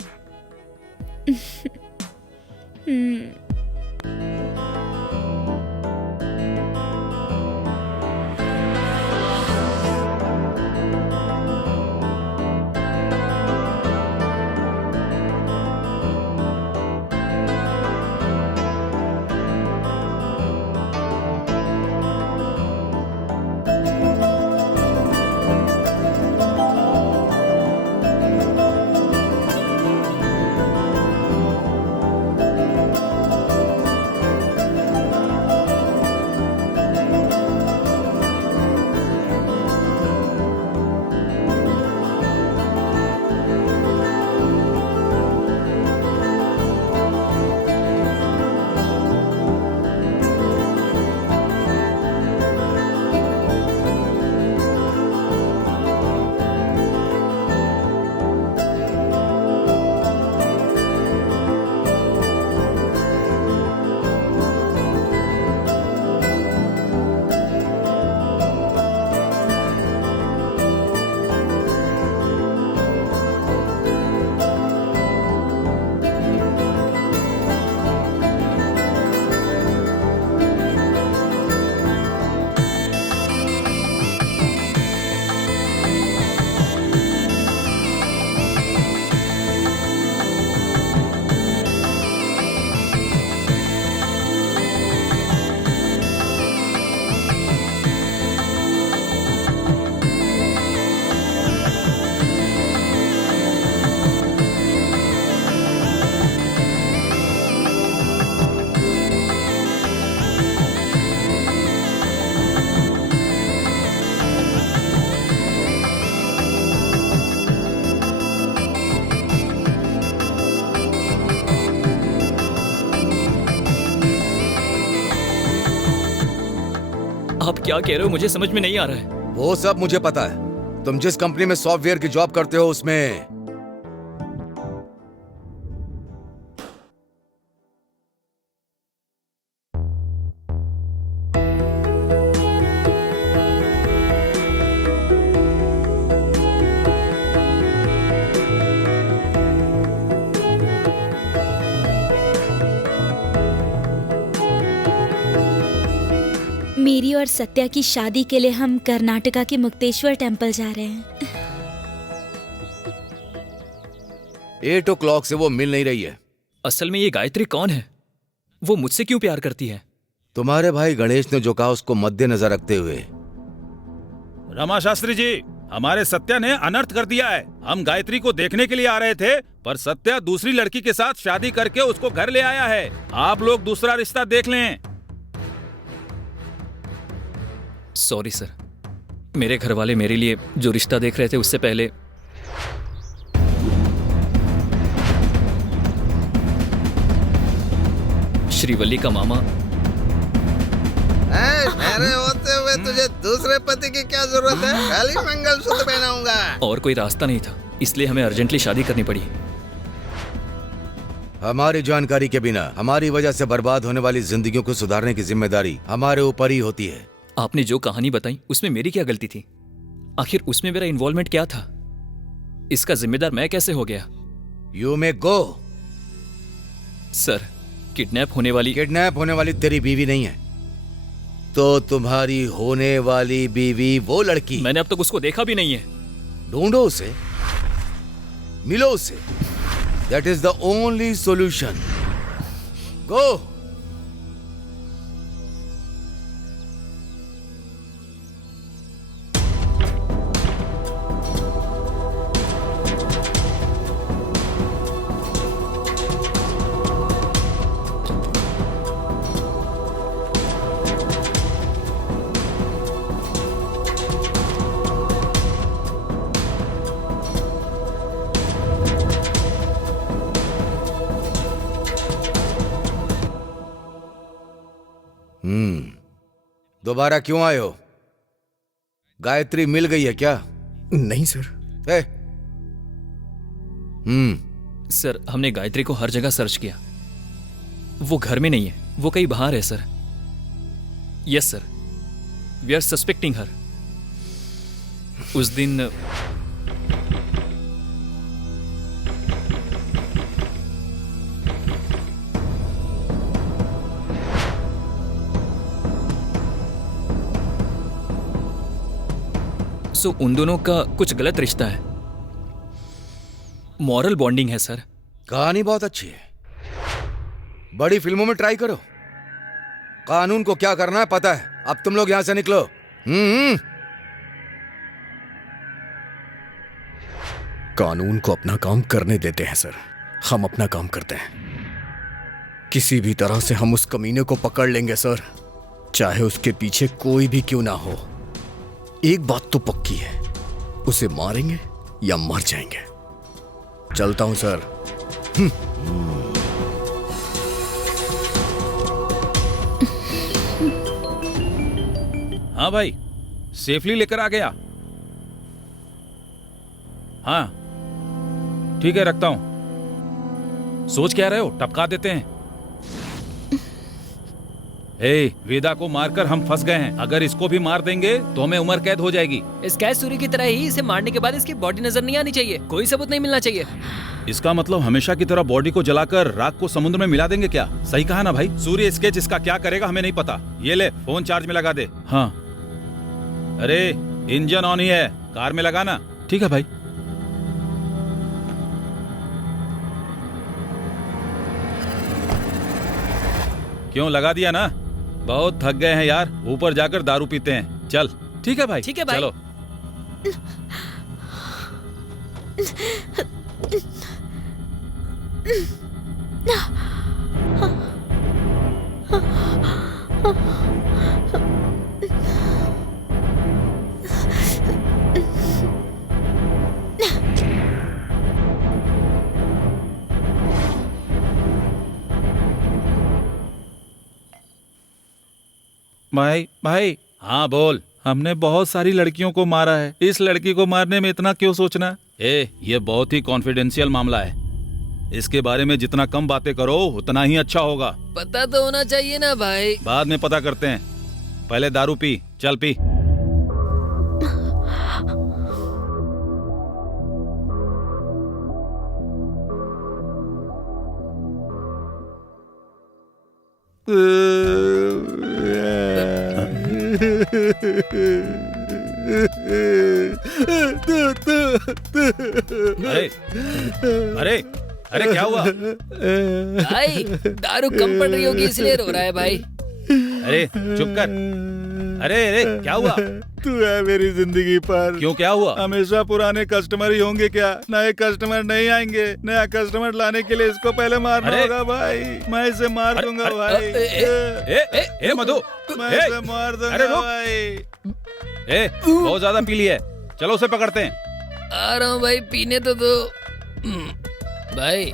आप क्या कह रहे हो, मुझे समझ में नहीं आ रहा है। वो सब मुझे पता है। तुम जिस कंपनी में सॉफ्टवेयर की जॉब करते हो उसमें मेरी और सत्या की शादी के लिए हम कर्नाटका के मुक्तेश्वर टेम्पल जा रहे हैं। 8 o'clock से वो मिल नहीं रही है। असल में ये गायत्री कौन है? वो मुझसे क्यों प्यार करती है? तुम्हारे भाई गणेश ने जो कहा उसको मद्देनजर रखते हुए। रमा शास्त्री जी, हमारे सत्या ने अनर्थ कर दिया है। हम गायत्री को देखने के लिए आ रहे थे, पर सत्या दूसरी लड़की के साथ शादी करके उसको घर ले आया है। आप लोग दूसरा रिश्ता देख लें। सॉरी सर, मेरे घर वाले मेरे लिए जो रिश्ता देख रहे थे उससे पहले श्रीवल्ली का मामा। मेरे होते हुए तुझे दूसरे पति की क्या जरूरत है? खाली मंगलसूत्र पहनाऊंगा। और कोई रास्ता नहीं था, इसलिए हमें अर्जेंटली शादी करनी पड़ी। हमारी जानकारी के बिना हमारी वजह से बर्बाद होने वाली जिंदगियों को सुधारने की जिम्मेदारी हमारे ऊपर ही होती है। आपने जो कहानी बताई उसमें मेरी क्या गलती थी? आखिर उसमें मेरा इन्वॉल्वमेंट क्या था? इसका जिम्मेदार मैं कैसे हो गया? You may go. Sir, kidnap होने वाली तेरी बीवी नहीं है तो तुम्हारी होने वाली बीवी वो लड़की। मैंने अब तक उसको देखा भी नहीं है। ढूंढो उसे, मिलो उसे। That is the only solution. Go. दोबारा क्यों आए हो? गायत्री मिल गई है क्या? नहीं सर। सर, हमने गायत्री को हर जगह सर्च किया, वो घर में नहीं है, वो कहीं बाहर है sir. Yes sir, we are suspecting her. उस दिन उन दोनों का कुछ गलत रिश्ता है, मॉरल बॉन्डिंग है सर। कहानी बहुत अच्छी है, बड़ी फिल्मों में ट्राई करो। कानून को क्या करना है पता है। अब तुम लोग यहां से निकलो। कानून को अपना काम करने देते हैं सर, हम अपना काम करते हैं। किसी भी तरह से हम उस कमीने को पकड़ लेंगे सर, चाहे उसके पीछे कोई भी क्यों ना हो। एक बात तो पक्की है, उसे मारेंगे या मर जाएंगे। चलता हूं सर। हाँ भाई, सेफली लेकर आ गया। हाँ ठीक है, रखता हूं। सोच क्या रहे हो, टपका देते हैं। वेदा को मारकर हम फंस गए हैं, अगर इसको भी मार देंगे तो हमें उम्र कैद हो जाएगी। इस कैद सूरी की तरह ही इसे मारने के बाद इसकी बॉडी नजर नहीं आनी चाहिए, कोई सबूत नहीं मिलना चाहिए। इसका मतलब हमेशा की तरह बॉडी को जलाकर राख को समुद्र में मिला देंगे क्या? सही कहा ना भाई? सूर्य स्केच इसका क्या करेगा हमें नहीं पता। ये ले, फोन चार्ज में लगा दे। हाँ, अरे इंजन ऑन ही है, कार में लगाना। ठीक है भाई। क्यों, लगा दिया ना? बहुत थक गए हैं यार, ऊपर जाकर दारू पीते हैं। चल। ठीक है भाई। ठीक है भाई। चलो। भाई भाई। हाँ बोल। हमने बहुत सारी लड़कियों को मारा है, इस लड़की को मारने में इतना क्यों सोचना? ये बहुत ही कॉन्फिडेंशियल मामला है, इसके बारे में जितना कम बातें करो उतना ही अच्छा होगा। पता तो होना चाहिए ना भाई। बाद में पता करते हैं, पहले दारू पी। चल पी। अरे अरे अरे क्या हुआ? भाई दारू कम पड़ रही होगी इसलिए रो रहा है भाई। अरे चुप कर। अरे अरे क्या हुआ? तू है मेरी जिंदगी पर। क्यों, क्या हुआ? हमेशा पुराने कस्टमर ही होंगे क्या? नए कस्टमर नहीं आएंगे। नया कस्टमर लाने के लिए इसको पहले मारना होगा भाई। मैं इसे मार दूंगा भाई। ए मधु, मैं इसे मार दूंगा भाई। बहुत ज्यादा पी लिया है, चलो उसे पकड़ते हैं। आ रहा हूँ भाई, पीने तो दो। भाई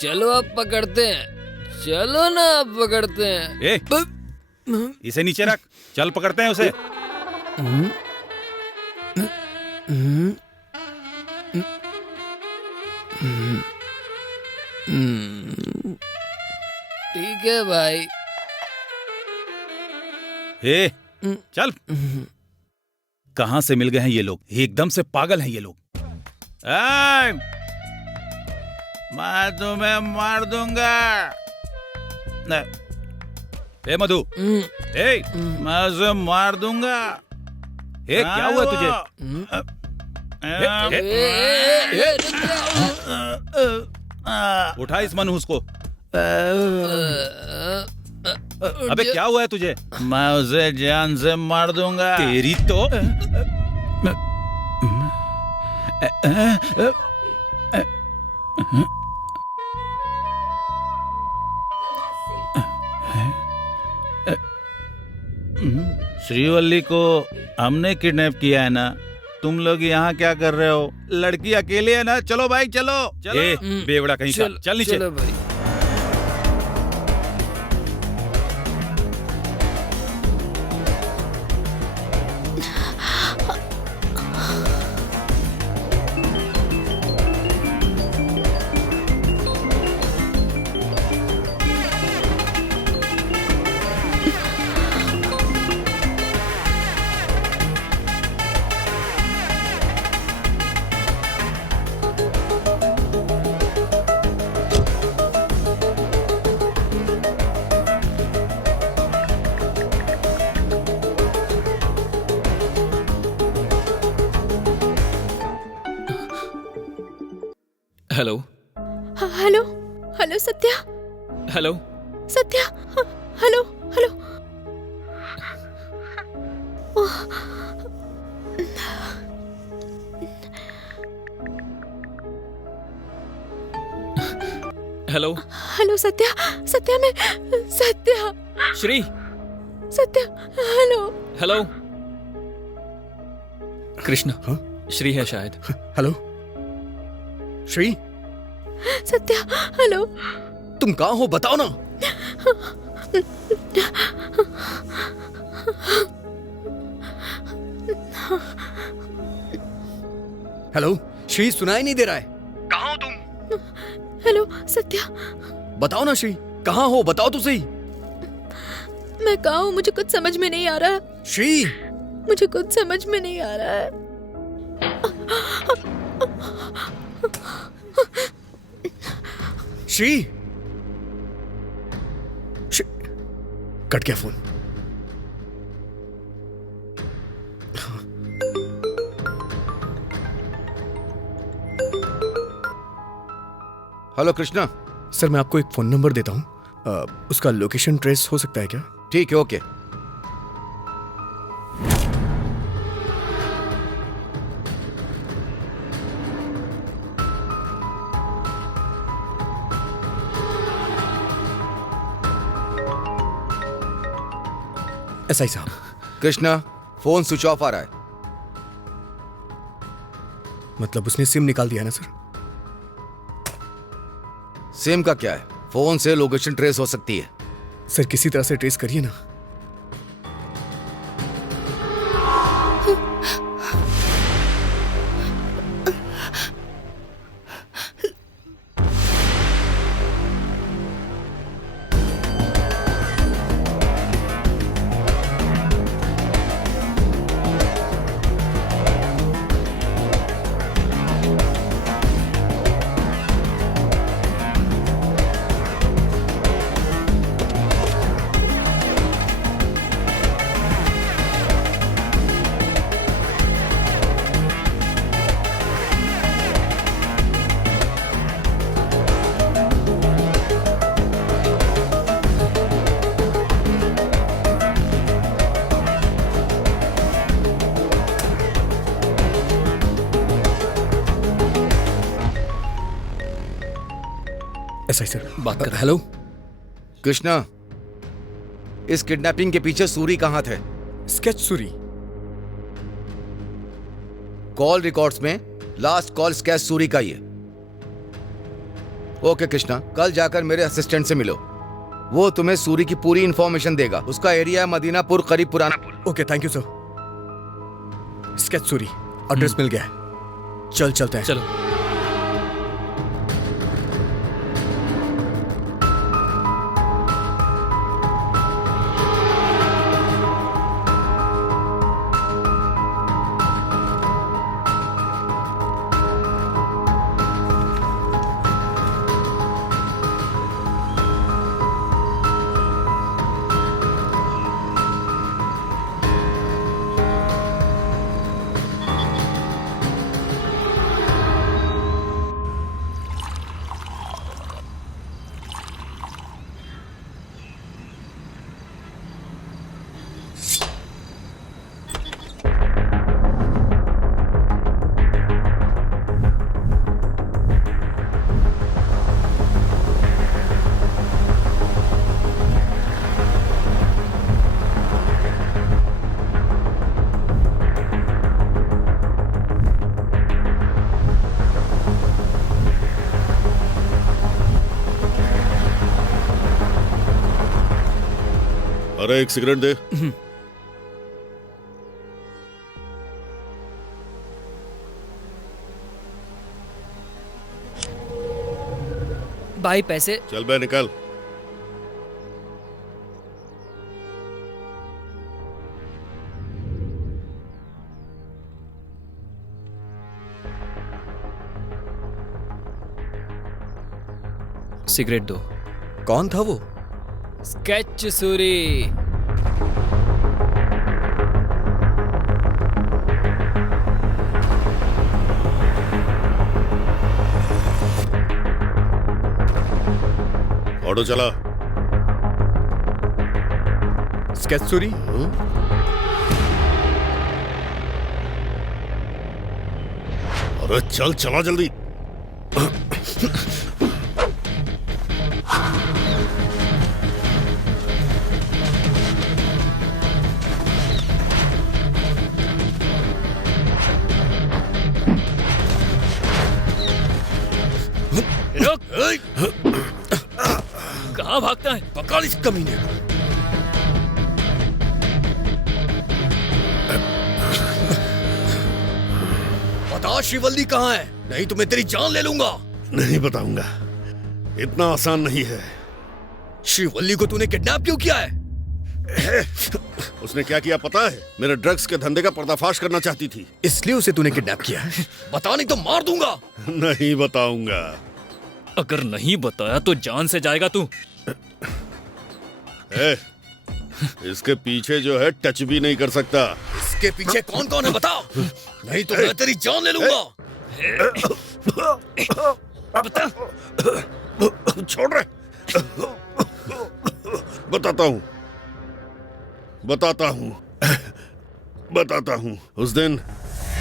चलो अब पकड़ते हैं, चलो ना अब पकड़ते हैं। इसे नीचे रख, चल पकड़ते हैं उसे। ठीक है भाई। चल। कहां से मिल गए हैं ये लोग? एकदम से पागल हैं ये लोग। मैं तुम्हें मार दूंगा। मधु, मैं उसे मार दूंगा। क्या हुआ तुझे? उठा इस मनहूस को। अबे क्या हुआ है तुझे? मैं उसे जान से मार दूंगा। तेरी तो। श्रीवल्ली को हमने किडनैप किया है ना? तुम लोग यहाँ क्या कर रहे हो? लड़की अकेले है ना? चलो भाई चलो। बेवड़ा कहीं का, चल नीचे। चलो भाई। Hello hello hello Satya, hello Satya, hello hello. Hello hello Satya, Satya मैं सत्या, श्री, सत्या हेलो। हेलो कृष्णा। हाँ? श्री है शायद। हेलो श्री। सत्या हेलो। तुम कहाँ हो बताओ ना। हेलो श्री, सुनाई नहीं दे रहा है। कहाँ हो तुम? हेलो सत्या। बताओ ना श्री, कहाँ हो बताओ तो सही। मैं कहाँ हूँ, मुझे कुछ समझ में नहीं आ रहा। श्री मुझे कुछ समझ में नहीं आ रहा है। श्री, कट गया फोन। हेलो कृष्णा। सर मैं आपको एक फोन नंबर देता हूँ, उसका लोकेशन ट्रेस हो सकता है क्या? ठीक है, ओके। एसआई साहब। कृष्णा, फोन स्विच ऑफ आ रहा है। मतलब उसने सिम निकाल दिया ना सर? सिम का क्या है, फोन से लोकेशन ट्रेस हो सकती है। सर किसी तरह से ट्रेस करिए ना। एसआई सर बात कर। हेलो कृष्णा, इस किडनैपिंग के पीछे सूरी कहाँ थे? स्केच सूरी। कॉल रिकॉर्ड्स में लास्ट कॉल स्केच सूरी का ही है। ओके कृष्णा, कल जाकर मेरे असिस्टेंट से मिलो, वो तुम्हें सूरी की पूरी इंफॉर्मेशन देगा। उसका एरिया है मदीनापुर, करीब पुराना पुल। Okay thank you sir. Sketch Suri, address मिल गया है। चलते हैं। चलो। अरे एक सिगरेट दे। भाई पैसे। चल बे निकल। सिगरेट दो। कौन था वो? स्केच सूरी। ऑटो चला। स्केच सूरी। अरे चल, चला जल्दी। कहाँ भागता है? पकड़ इस कमीने को। बता श्रीवल्ली कहाँ है, नहीं तो मैं तेरी जान ले लूंगा। नहीं बताऊंगा, इतना आसान नहीं है। श्रीवल्ली को तूने किडनैप क्यों किया है? उसने क्या किया पता है? मेरे ड्रग्स के धंधे का पर्दाफाश करना चाहती थी, इसलिए उसे तूने किडनैप किया है। बता नहीं तो मार दूंगा। नहीं बताऊंगा। अगर नहीं बताया तो जान से जाएगा तू। इसके पीछे जो है टच भी नहीं कर सकता। इसके पीछे कौन कौन है बता, नहीं तो मैं तेरी जान ले लूंगा। बता। छोड़ रहे। बताता हूँ। उस दिन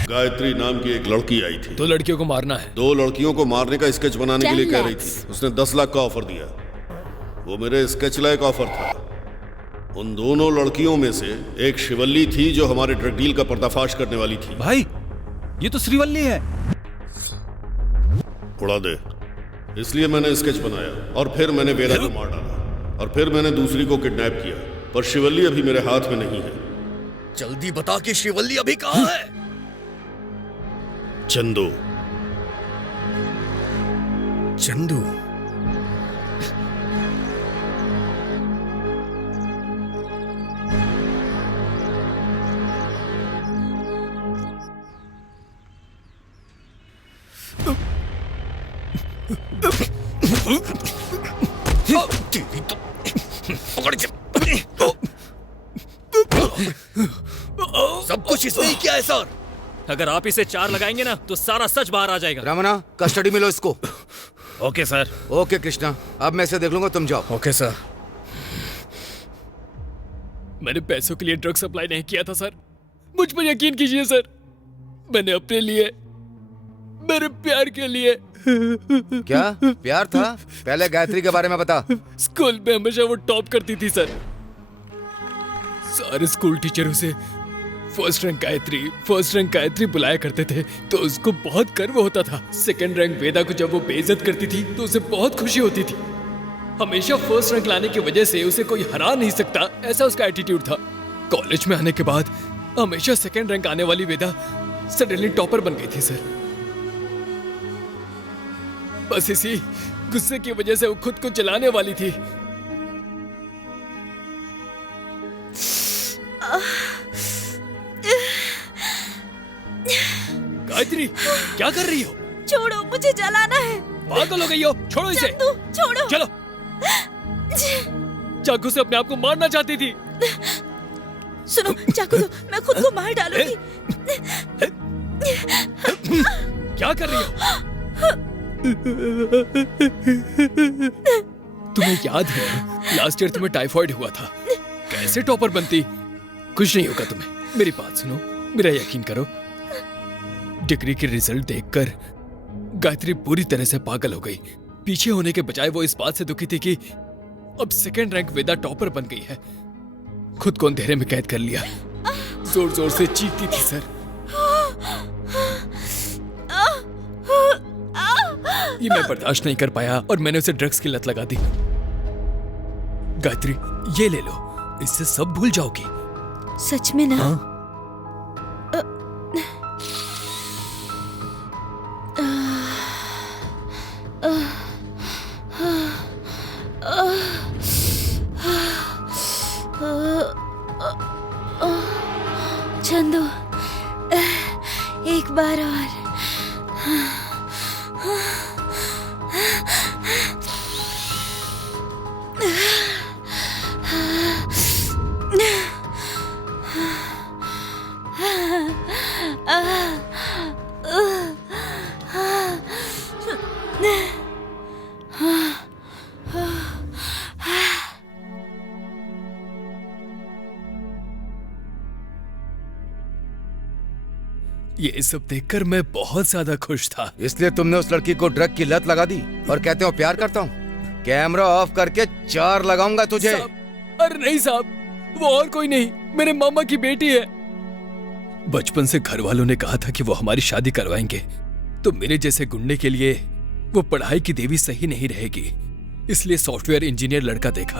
गायत्री नाम की एक लड़की आई थी। 2 लड़कियों को मारना है। 2 लड़कियों को मारने का स्केच बनाने के लिए कह रही थी। उसने 10 लाख का ऑफर दिया। वो मेरे स्केच लायक ऑफर था। उन दोनों लड़कियों में से एक शिवल्ली थी जो हमारे ड्रग डील का पर्दाफाश करने वाली थी। भाई, ये तो श्रीवल्ली है। उड़ा दे। इसलिए मैंने स्केच बनाया और फिर मैंने वेदा को मार डाला और फिर मैंने दूसरी को किडनैप किया, पर शिवल्ली अभी मेरे हाथ में नहीं है। जल्दी बता कि श्रीवल्ली अभी कहाँ है? चंदू। चंदू? सब कुछ इसने ही किया है सर। अगर आप इसे 4 लगाएंगे ना तो सारा सच बाहर आ जाएगा। रमना, कस्टडी में लो इसको। Okay sir. ओके कृष्णा, अब मैं इसे देख लूंगा, तुम जाओ। Okay sir. मैंने पैसों के लिए ड्रग सप्लाई नहीं किया था सर, मुझ पर यकीन कीजिए सर। मैंने अपने लिए, मेरे प्यार के लिए। क्या प्यार था? पहले गायत्री के बारे में बता। स्कूल में हमेशा वो टॉप करती थी सर। सारे स्कूल टीचर उसे फर्स्ट रैंक गायत्री बुलाया करते थे, तो उसको बहुत गर्व होता था। सेकंड रैंक वेदा को जब वो बेइज्जत करती थी तो उसे बहुत खुशी होती थी। हमेशा फर्स्ट रैंक लाने की वजह से उसे कोई हरा नहीं सकता, ऐसा उसका एटीट्यूड था। कॉलेज में आने के बाद हमेशा सेकंड रैंक आने वाली वेदा सडनली टॉपर बन गई थी सर। बस इसी गुस्से की वजह से वो खुद को जलाने वाली थी। गायत्री, क्या कर रही हो? छोड़ो, मुझे जलाना है। पागल हो गई हो? छोड़ो इसे। छोड़ो। चलो। चाकू से अपने आप को मारना चाहती थी। सुनो, चाकू दो, मैं खुद को मार डालूंगी। क्या कर रही हो? तुम्हें याद है लास्ट ईयर तुम्हें टाइफाइड हुआ था, कैसे टॉपर बनती? कुछ नहीं होगा तुम्हें। मेरी बात सुनो, मेरा यकीन करो। डिग्री के रिजल्ट देखकर गायत्री पूरी तरह से पागल हो गई। पीछे होने के बजाय वो इस बात से दुखी थी कि अब सेकंड रैंक वेदा टॉपर बन गई है। खुद को अंधेरे में कैद कर लिया, जोर जोर से चीखती थी सर। ये मैं बर्दाश्त नहीं कर पाया और मैंने उसे ड्रग्स की लत लगा दी। गायत्री, ये ले लो, इससे सब भूल जाओगी। सच में ना? चंदू, एक बार और। ये सब देखकर मैं बहुत ज्यादा खुश था। इसलिए तुमने उस लड़की को ड्रग की लत लगा दी और कहते हो प्यार करता हूँ। कैमरा ऑफ करके 4 लगाऊंगा तुझे। अरे नहीं साहब, वो और कोई नहीं, मेरे मामा की बेटी है। बचपन से घर वालों ने कहा था कि वो हमारी शादी करवाएंगे, तो मेरे जैसे गुंडे के लिए वो पढ़ाई की देवी सही नहीं रहेगी, इसलिए सॉफ्टवेयर इंजीनियर लड़का देखा।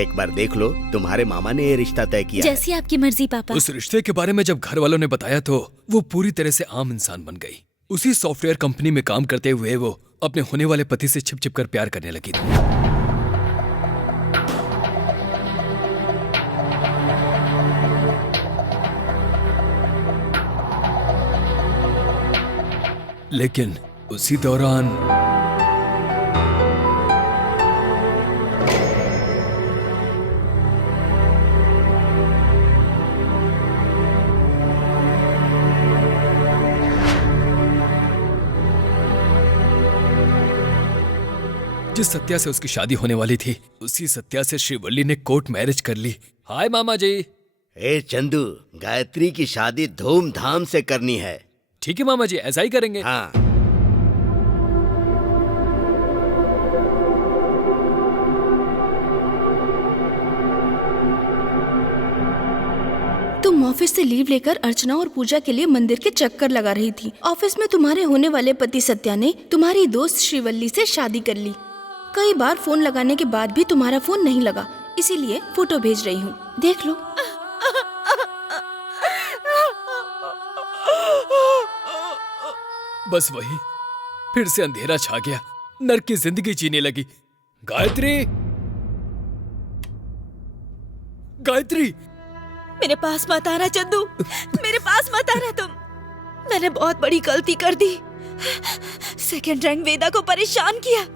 एक बार देख लो, तुम्हारे मामा ने ये रिश्ता तय किया। जैसी आपकी मर्जी पापा। उस रिश्ते के बारे में जब घर वालों ने बताया तो वो पूरी तरह से आम इंसान बन गई। उसी सॉफ्टवेयर कंपनी में काम करते हुए वो अपने होने वाले पति से छिप छिप कर प्यार करने लगी थी। लेकिन उसी दौरान जिस सत्या से उसकी शादी होने वाली थी, उसी सत्या से श्रीवल्ली ने कोर्ट मैरिज कर ली। हाय मामा जी। ए चंदू, गायत्री की शादी धूमधाम से करनी है। ठीक है मामा जी, ऐसा ही करेंगे। हाँ। तुम ऑफिस से लीव लेकर अर्चना और पूजा के लिए मंदिर के चक्कर लगा रही थी। ऑफिस में तुम्हारे होने वाले पति सत्या ने तुम्हारी दोस्त श्रीवल्ली से शादी कर ली। कई बार फोन लगाने के बाद भी तुम्हारा फोन नहीं लगा, इसीलिए फोटो भेज रही हूँ, देख लो। बस वही, फिर से अंधेरा छा गया, नर्क की जिंदगी जीने लगी। गायत्री, गायत्री, मेरे पास मत आना चंदू, मेरे पास मत आना तुम। मैंने बहुत बड़ी गलती कर दी। सेकंड रैंक वेदा को परेशान किया।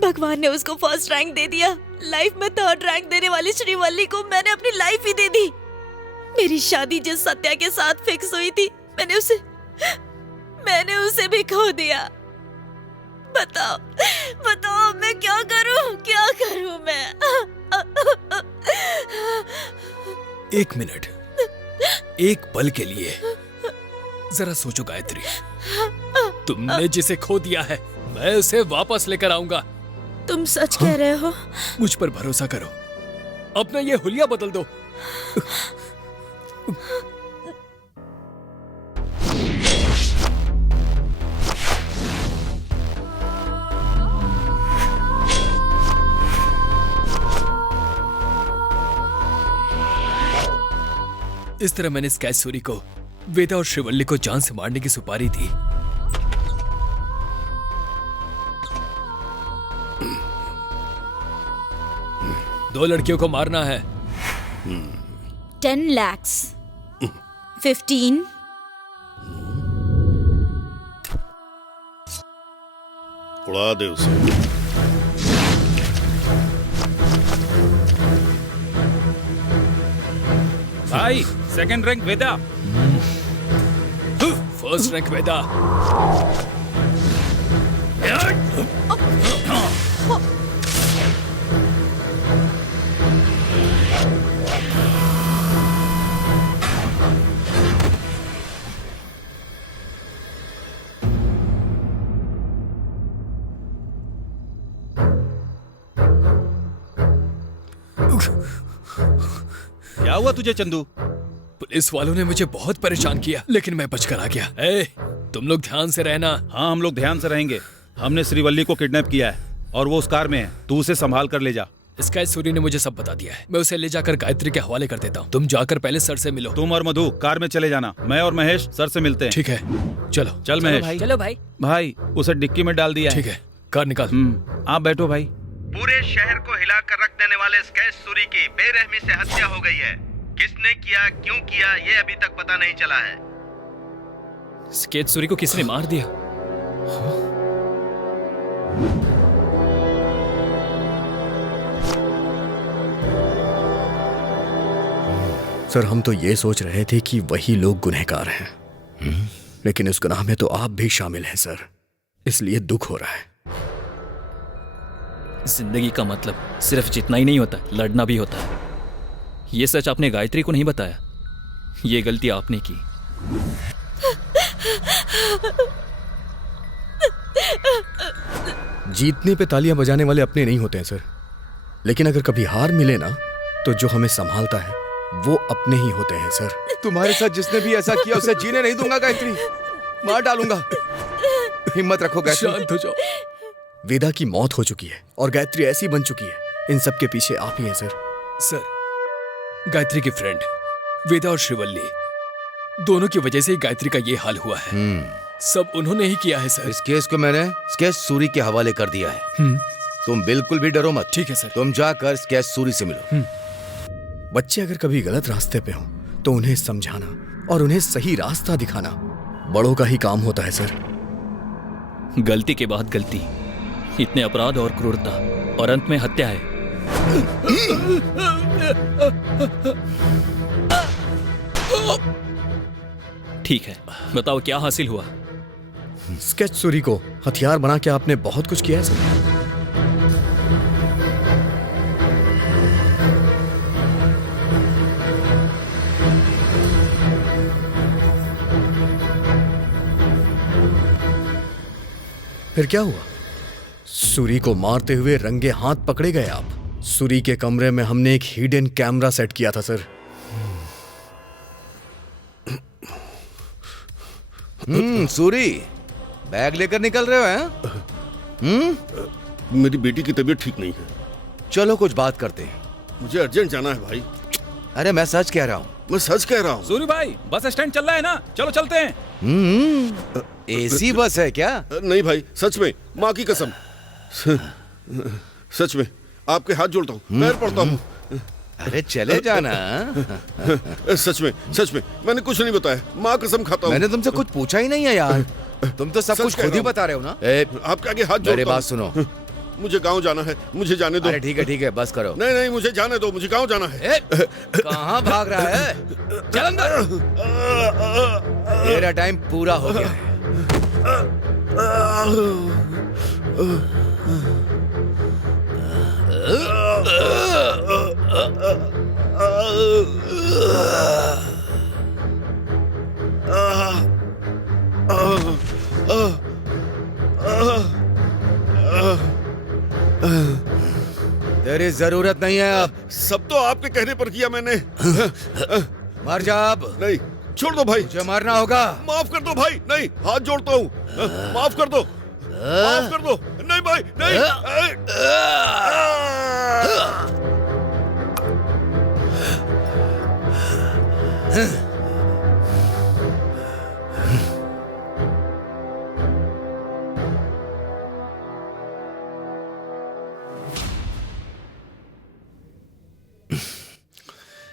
भगवान ने उसको फर्स्ट रैंक दे दिया। लाइफ में थर्ड रैंक देने वाली श्रीवल्ली को मैंने अपनी लाइफ ही दे दी। मेरी शादी जिस सत्या के साथ फिक्स हुई थी, मैंने उसे भी खो दिया। बताओ बताओ, मैं क्या करूं मैं? एक मिनट, एक पल के लिए जरा सोचो गायत्री। तुमने जिसे खो दिया है, मैं उसे वापस लेकर आऊंगा। तुम सच कह रहे हो? मुझ पर भरोसा करो, अपना ये हुलिया बदल दो। इस तरह मैंने स्केच सूरी को वेदा और श्रीवल्ली को जान से मारने की सुपारी दी। दो लड़कियों को मारना है। 10 lakhs, 15, उड़ा दे उसे। भाई, सेकंड रैंक वेदा। फर्स्ट रैंक वेदा। क्या हुआ तुझे चंदू? पुलिस वालों ने मुझे बहुत परेशान किया, लेकिन मैं बचकर आ गया। तुम लोग ध्यान से रहना। हाँ, हम लोग ध्यान से रहेंगे। हमने श्रीवल्ली को किडनैप किया है और वो उस कार में है। तू उसे संभाल कर ले जा। स्काई सूरी ने मुझे सब बता दिया है। मैं उसे ले जाकर गायत्री के हवाले कर देता हूँ। तुम जाकर पहले सर से मिलो। तुम और मधु कार में चले जाना। मैं और महेश सर से मिलते हैं। ठीक है, चलो। चल महेश। चलो भाई। भाई, उसे डिक्की में डाल दिया है। ठीक है, कार निकाल। आप बैठो भाई। पूरे शहर को हिलाकर रख देने वाले स्केच सूरी की बेरहमी से हत्या हो गई है। किसने किया, क्यों किया, ये अभी तक पता नहीं चला है। स्केच सूरी को किसने मार दिया? सर, हम तो ये सोच रहे थे कि वही लोग गुनहगार हैं, लेकिन इस गुनाह में तो आप भी शामिल हैं सर, इसलिए दुख हो रहा है। जिंदगी का मतलब सिर्फ जितना ही नहीं होता, लड़ना भी होता है। ये सच आपने गायत्री को नहीं बताया। ये गलती आपने की। जीतने पे तालियां बजाने वाले अपने नहीं होते हैं सर, लेकिन अगर कभी हार मिले ना तो जो हमें संभालता है वो अपने ही होते हैं सर। तुम्हारे साथ जिसने भी ऐसा किया उसे जीने नहीं दूंगा गायत्री, मार डालूंगा। हिम्मत रखो गायत्री। शांत हो जाओ। वेदा की मौत हो चुकी है और गायत्री ऐसी बन चुकी है, इन सब के पीछे आप ही हैं सर। सर, गायत्री के फ्रेंड वेदा और श्रीवल्ली दोनों की वजह से ही गायत्री का ये हाल हुआ है। सब उन्होंने ही किया है सर। इस केस को मैंने केस सूरी के हवाले कर दिया है। तुम बिल्कुल भी डरो मत। ठीक है सर। तुम जाकर केस सूरी से मिलो। बच्चे अगर कभी गलत रास्ते पे हों तो उन्हें समझाना और उन्हें सही रास्ता दिखाना बड़ों का ही काम होता है सर। गलती के बाद गलती, इतने अपराध और क्रूरता और अंत में हत्या है। ठीक है, बताओ क्या हासिल हुआ? स्केच सूरी को हथियार बना के आपने बहुत कुछ किया है सर। फिर क्या हुआ? सूरी को मारते हुए रंगे हाथ पकड़े गए आप। सूरी के कमरे में हमने एक हिडन कैमरा सेट किया था सर। सूरी, बैग लेकर निकल रहे हो हैं? मेरी बेटी की तबीयत ठीक नहीं है। चलो कुछ बात करते हैं। मुझे अर्जेंट जाना है भाई। अरे मैं सच कह रहा हूँ। मैं सच कह रहा हूँ। सूरी भाई, बस स्टैंड चल रहा है ना, चलो चलते हैं। एसी बस है क्या? नहीं भाई, सच में, माँ की कसम। सच में आपके हाथ जोड़ता हूँ, पैर पड़ता हूँ। अरे चले जाना। सच में मैंने कुछ नहीं बताया, माँ कसम खाता हूँ। मैंने तुमसे कुछ पूछा ही नहीं है यार। तुम तो सब कुछ खुद ही बता रहे हो ना। आपके आगे हाथ जोड़ता हूँ। मेरी बात सुनो। मुझे गांव जाना है, मुझे जाने दो। अरे ठीक है, बस करो। नहीं, मुझे जाने दो, मुझे गांव जाना है। कहाँ भाग रहा है? चल अंदर। तेरा टाइम पूरा हो गया है। तेरी जरूरत नहीं है अब। सब तो आपके कहने पर किया मैंने। मर जा अब। नहीं, छोड़ दो भाई। मुझे मरना होगा। माफ कर दो भाई। नहीं, हाथ जोड़ता हूँ, माफ कर दो, माफ कर दो। नहीं भाई, नहीं।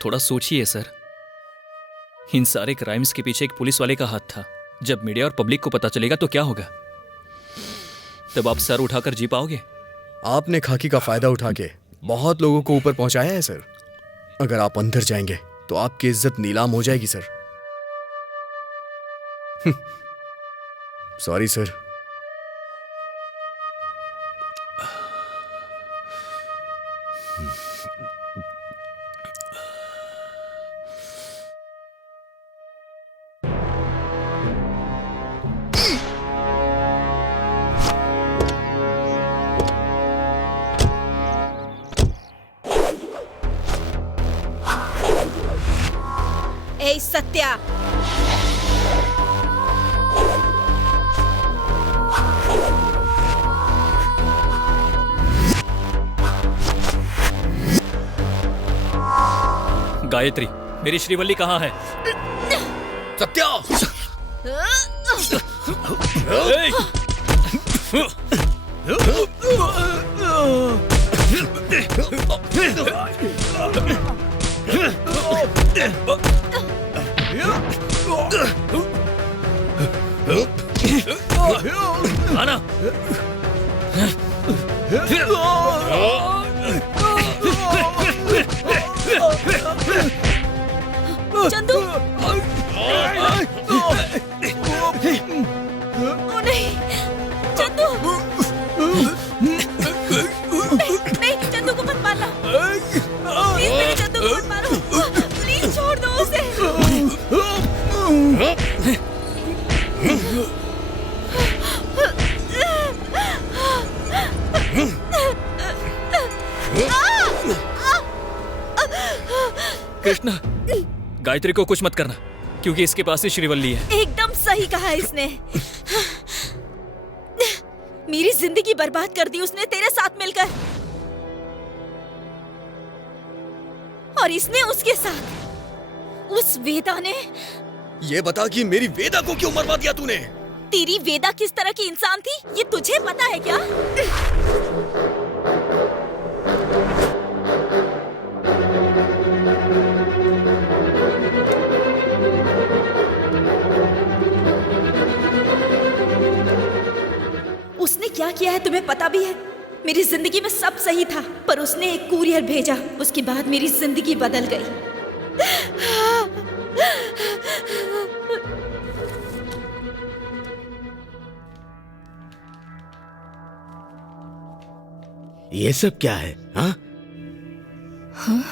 थोड़ा सोचिए सर, इन सारे क्राइम्स के पीछे एक पुलिस वाले का हाथ था। जब मीडिया और पब्लिक को पता चलेगा तो क्या होगा? तब आप सर उठाकर जी पाओगे? आपने खाकी का फायदा उठा के बहुत लोगों को ऊपर पहुंचाया है सर। अगर आप अंदर जाएंगे तो आपकी इज्जत नीलाम हो जाएगी सर। Sorry sir. ए सत्या, गायत्री, मेरी श्रीवल्ली कहाँ है? सत्या! आना। चंदू, ओ नहीं, चंदू, नहीं, चंदू को मत मारना, प्लीज मेरे चंदू को मत मारो, प्लीज छोड़ दो उसे। कृष्णा, गायत्री को कुछ मत करना, क्योंकि इसके पास ही श्रीवल्ली है। एकदम सही कहा इसने। मेरी जिंदगी बर्बाद कर दी उसने तेरे साथ मिलकर, और इसने उसके साथ। उस वेदा ने। ये बता कि मेरी वेदा को क्यों मरवा दिया तूने? तेरी वेदा किस तरह की इंसान थी ये तुझे पता है क्या? उसने क्या किया है तुम्हें पता भी है? मेरी जिंदगी में सब सही था, पर उसने एक कुरियर भेजा, उसके बाद मेरी जिंदगी बदल गई। ये सब क्या है? हाँ? हाँ?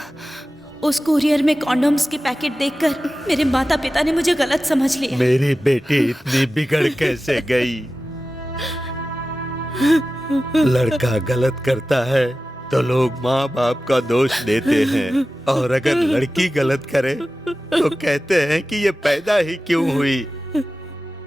उस कुरियर में कॉन्डोम्स के पैकेट देखकर मेरे माता पिता ने मुझे गलत समझ लिया। मेरी बेटी इतनी बिगड़ कैसे गई? लड़का गलत करता है तो लोग माँ बाप का दोष देते हैं, और अगर लड़की गलत करे तो कहते हैं कि ये पैदा ही क्यों हुई।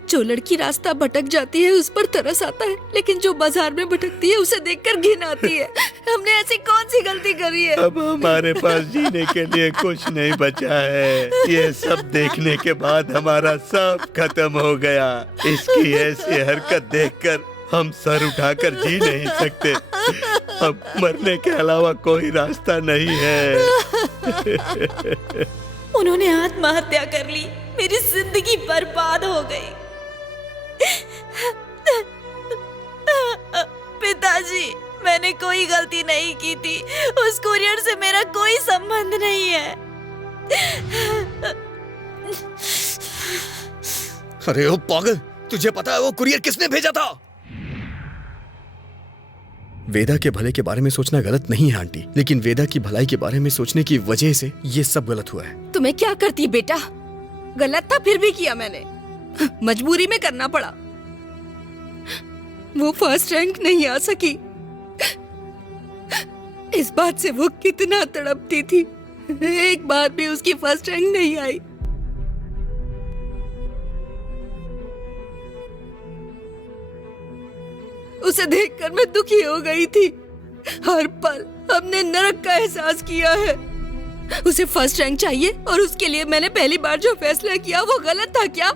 जो लड़की रास्ता भटक जाती है उस पर तरस आता है, लेकिन जो बाजार में भटकती है उसे देखकर घिन आती है। हमने ऐसी कौन सी गलती करी है? अब हमारे पास जीने के लिए कुछ नहीं बचा है। ये सब देखने के बाद हमारा सब खत्म हो गया। इसकी ऐसी हरकत देखकर हम सर उठाकर जी नहीं सकते। अब मरने के अलावा कोई रास्ता नहीं है। उन्होंने आत्महत्या कर ली, मेरी जिंदगी बर्बाद हो गई। पिताजी, मैंने कोई गलती नहीं की थी, उस कुरियर से मेरा कोई संबंध नहीं है। अरे ओ पागल, तुझे पता है वो कुरियर किसने भेजा था? वेदा के भले के बारे में सोचना गलत नहीं है आंटी, लेकिन वेदा की भलाई के बारे में सोचने की वजह से ये सब गलत हुआ है। तुम्हें क्या करती बेटा? गलत था फिर भी किया मैंने, मजबूरी में करना पड़ा। वो फर्स्ट रैंक नहीं आ सकी, इस बात से वो कितना तड़पती थी। एक बार भी उसकी फर्स्ट रैंक नहीं आई। उसे देखकर मैं दुखी हो गई थी। हर पल हमने नरक का एहसास किया है। उसे फर्स्ट रैंक चाहिए और उसके लिए मैंने पहली बार जो फैसला किया वो गलत था क्या?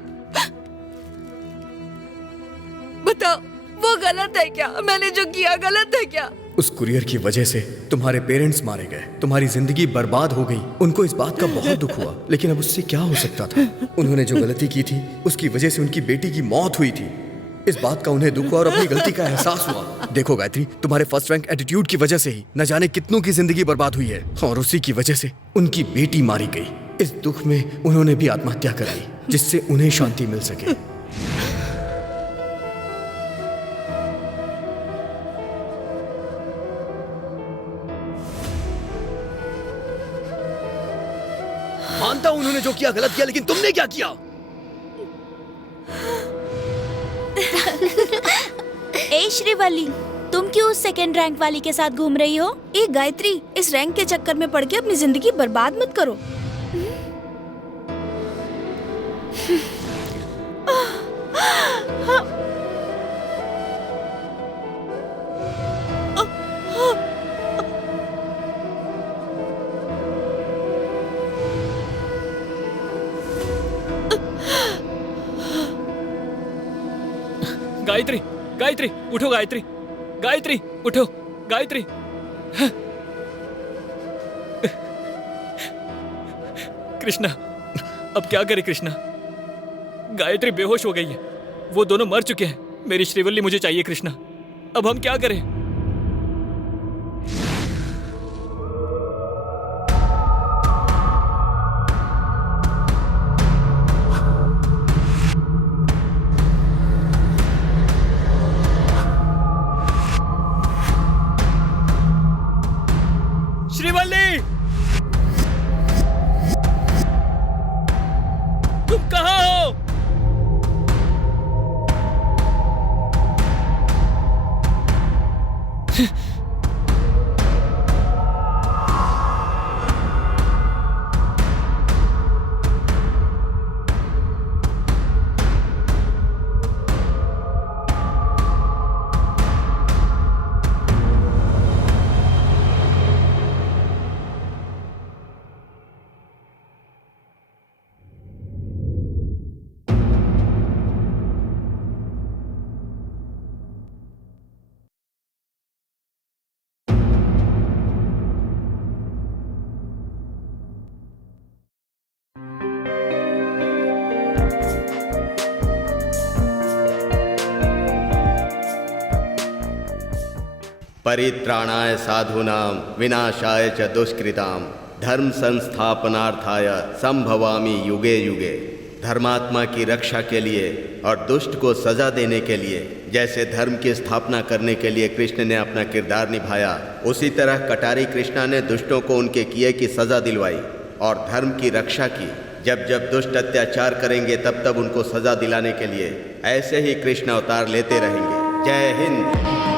बताओ, वो गलत है क्या? मैंने जो किया गलत है क्या? उस कुरियर की वजह से तुम्हारे पेरेंट्स मारे गए, तुम्हारी जिंदगी बर्बाद हो गई। उनको इस बात का बहुत दुख हुआ, लेकिन अब उससे क्या हो सकता था? उन्होंने जो गलती की थी उसकी वजह से उनकी बेटी की मौत हुई थी। इस बात का उन्हें दुख हुआ और अपनी गलती का एहसास हुआ। देखो गायत्री, तुम्हारे फर्स्ट रैंक एटीट्यूड की वजह से ही न जाने कितनों की जिंदगी बर्बाद हुई है, और उसी की वजह से उनकी बेटी मारी गई। इस दुख में उन्होंने भी आत्महत्या कर ली, जिससे उन्हें शांति मिल सके। मानता हूं उन्होंने जो किया गलत किया, लेकिन तुमने क्या किया? ए श्रीवल्ली, तुम क्यों उस सेकंड रैंक वाली के साथ घूम रही हो? ए गायत्री, इस रैंक के चक्कर में पड़ के अपनी जिंदगी बर्बाद मत करो। गायत्री, गायत्री उठो, गायत्री, गायत्री उठो, गायत्री। कृष्णा, अब क्या करे कृष्णा? गायत्री बेहोश हो गई है, वो दोनों मर चुके हैं। मेरी श्रीवल्ली मुझे चाहिए कृष्णा, अब हम क्या करें? श्रीवल्ली, तुम कहाँ हो? परित्राणाय साधूनां विनाशाय च दुष्कृतां धर्म संस्थापनार्थाय संभवामि युगे युगे। धर्मात्मा की रक्षा के लिए और दुष्ट को सजा देने के लिए जैसे धर्म की स्थापना करने के लिए कृष्ण ने अपना किरदार निभाया, उसी तरह कटारी कृष्णा ने दुष्टों को उनके किए की सजा दिलवाई और धर्म की रक्षा की। जब जब दुष्ट अत्याचार करेंगे तब तब उनको सजा दिलाने के लिए ऐसे ही कृष्ण अवतार लेते रहेंगे। जय हिंद।